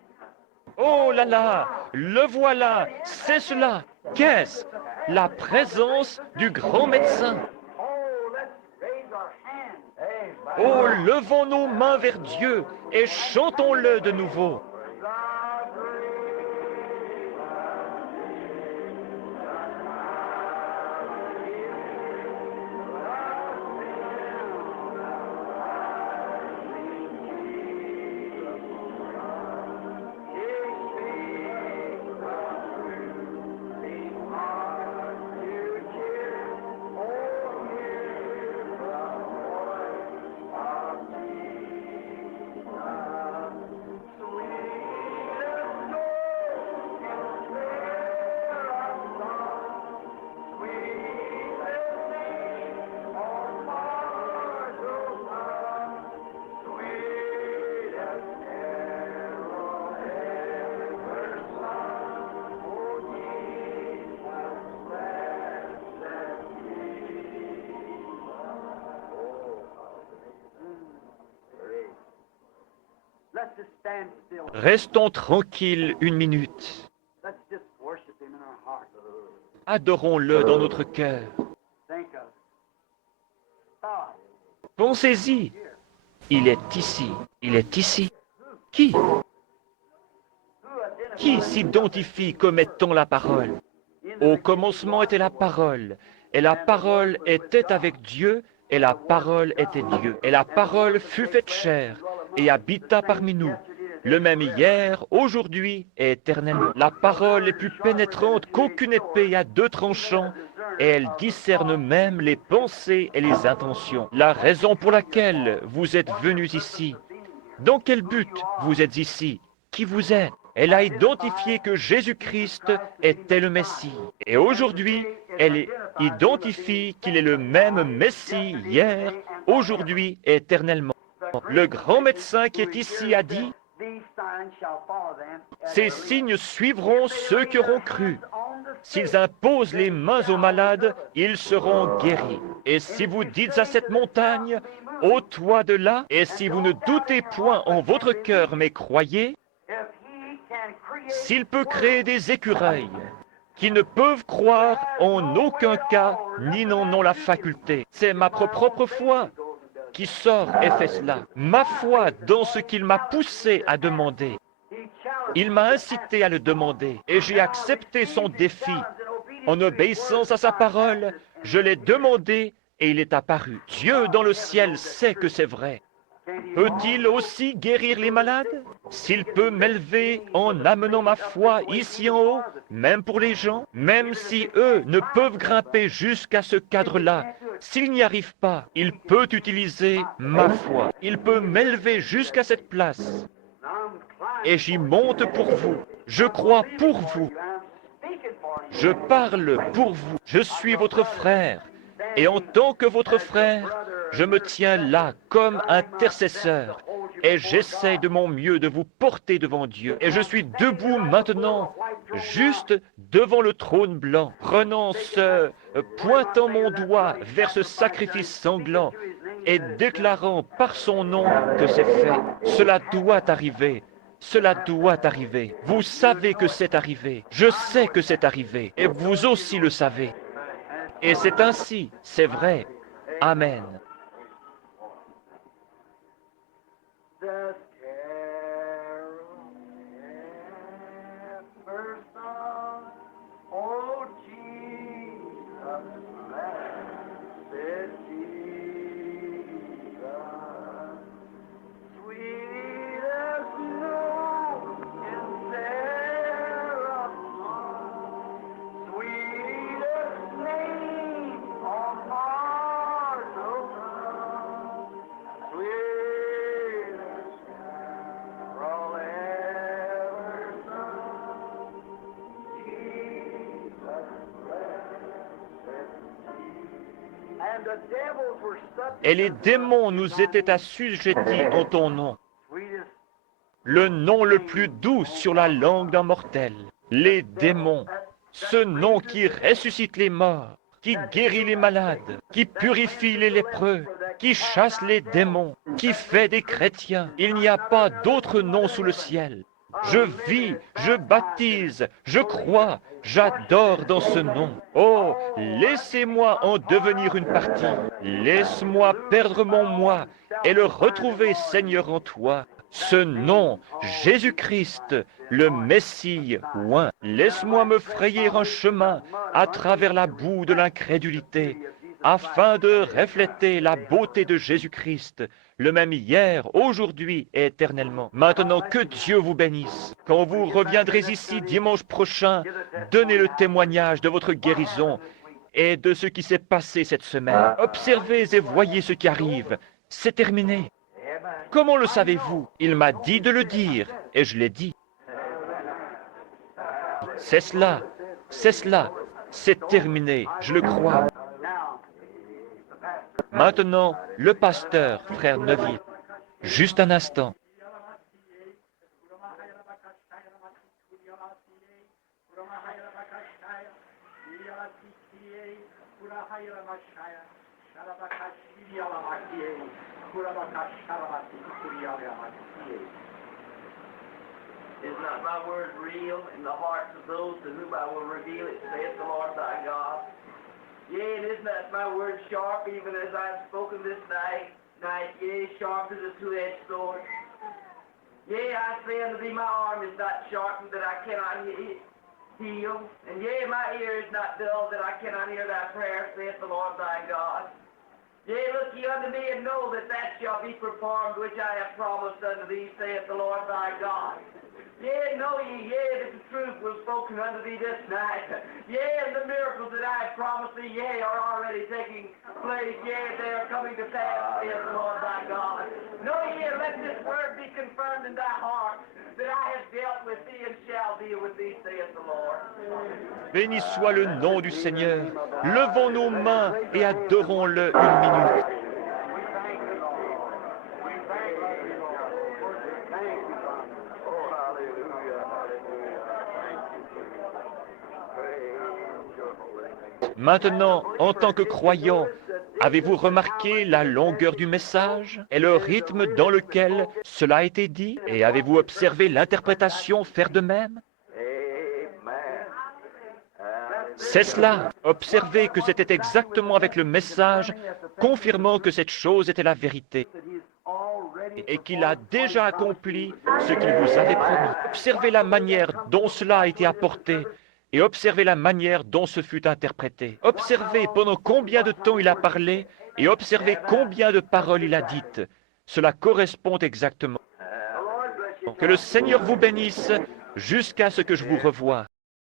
Oh là là, le voilà, c'est cela. Qu'est-ce? La présence du grand médecin. Oh, let's raise our hands. Oh, levons nos mains vers Dieu et chantons-le de nouveau. Let's just stand still. Restons tranquilles une minute. Let's just worship Him in our heart. Adorons-le dans notre cœur. Think of God. Pensez-y. Il est ici. Il est ici. Qui? Qui s'identifie comme étant la parole? Au commencement était la parole, et la parole était avec Dieu, et la parole était Dieu. Et la parole fut faite chair, et habita parmi nous, le même hier, aujourd'hui et éternellement. La parole est plus pénétrante qu'aucune épée à 2 tranchants, et elle discerne même les pensées et les intentions. La raison pour laquelle vous êtes venus ici, dans quel but vous êtes ici, qui vous êtes? Elle a identifié que Jésus-Christ était le Messie. Et aujourd'hui, elle identifie qu'il est le même Messie hier, aujourd'hui et éternellement. Le grand médecin qui est ici a dit, These signs shall follow them. ces signes suivront ceux qui auront cru. S'ils imposent les mains aux malades, ils seront guéris. Et si vous dites à cette montagne, ôte-toi de là, et si vous ne doutez point en votre cœur, mais croyez, If He can create s'il peut créer des écureuils qui ne peuvent croire en aucun cas, ni n'en ont la faculté. C'est ma propre foi qui sort et fait cela. Ma foi dans ce qu'il m'a poussé à demander. Il m'a incité à le demander et j'ai accepté son défi. En obéissance à sa parole, je l'ai demandé et il est apparu. Dieu dans le ciel sait que c'est vrai. Peut-il aussi guérir les malades? S'il peut m'élever en amenant ma foi ici en haut, même pour les gens, même si eux ne peuvent grimper jusqu'à ce cadre-là, s'il n'y arrive pas, il peut utiliser ma foi. Il peut m'élever jusqu'à cette place. Et j'y monte pour vous. Je crois pour vous. Je parle pour vous. Je suis votre frère. Et en tant que votre frère, je me tiens là comme intercesseur. Et j'essaie de mon mieux de vous porter devant Dieu. Et je suis debout maintenant, juste devant le trône blanc, pointant mon doigt vers ce sacrifice sanglant et déclarant par son nom que c'est fait. Cela doit arriver. Cela doit arriver. Vous savez que c'est arrivé. Je sais que c'est arrivé. Et vous aussi le savez. Et c'est ainsi, c'est vrai. Amen. the carol ever sung. Oh, Jesus, blessed Jesus, sweet as snow in Seraph's song, sweetest name on mortal tongue. And the devils were subject Et les unto démons us nous in étaient thy assujettis en ton nom. sweetest Le nom le plus doux sur la langue d'un mortel. Les démons, ce nom qui ressuscite les morts, qui guérit les malades, qui purifie les lépreux, qui chasse les démons, qui fait des chrétiens. Il n'y a pas d'autre nom sous le ciel. Je vis, je baptise, je crois, j'adore dans ce nom. Oh, laissez-moi en devenir une partie. Laisse-moi perdre mon moi et le retrouver, Seigneur, en toi. Ce nom, Jésus-Christ, le Messie oint. Laisse-moi me frayer un chemin à travers la boue de l'incrédulité, afin de refléter la beauté de Jésus-Christ, le même hier, aujourd'hui et éternellement. Maintenant, que Dieu vous bénisse. Quand vous reviendrez ici dimanche prochain, donnez le témoignage de votre guérison et de ce qui s'est passé cette semaine. Observez et voyez ce qui arrive. C'est terminé. Comment le savez-vous? Il m'a dit de le dire, et je l'ai dit. C'est cela, c'est terminé, je le crois. Maintenant, le pasteur, frère Neville. Juste un instant. Is not my word real in the hearts of those to whom I will reveal it, saith the Lord thy God? Yea, and is not my word sharp, even as I have spoken this night, yea, sharp as a two-edged sword? Yea, I say unto thee, my arm is not sharpened that I cannot heal, and yea, my ear is not dull that I cannot hear thy prayer, saith the Lord thy God. Yea, look ye unto me, and know that that shall be performed which I have promised unto thee, saith the Lord thy God. Yea, know ye, that the truth was spoken unto thee this night. Yea, and the miracles that I have promised thee, are already taking place. Yea, they are coming to pass, saith the Lord thy God. Know ye, let this word be confirmed in thy heart, that I have dealt with thee and shall deal with thee, saith the Lord. Béni soit le nom du Seigneur. Levons nos mains et adorons-le une minute. Maintenant, en tant que croyant, avez-vous remarqué la longueur du message et le rythme dans lequel cela a été dit? Et avez-vous observé l'interprétation faire de même? C'est cela. Observez que c'était exactement avec le message, confirmant que cette chose était la vérité et qu'il a déjà accompli ce qu'il vous avait promis. Observez la manière dont cela a été apporté et observez la manière dont ce fut interprété. Observez pendant combien de temps il a parlé et observez combien de paroles il a dites. Cela correspond exactement. Que le Seigneur vous bénisse jusqu'à ce que je vous revoie.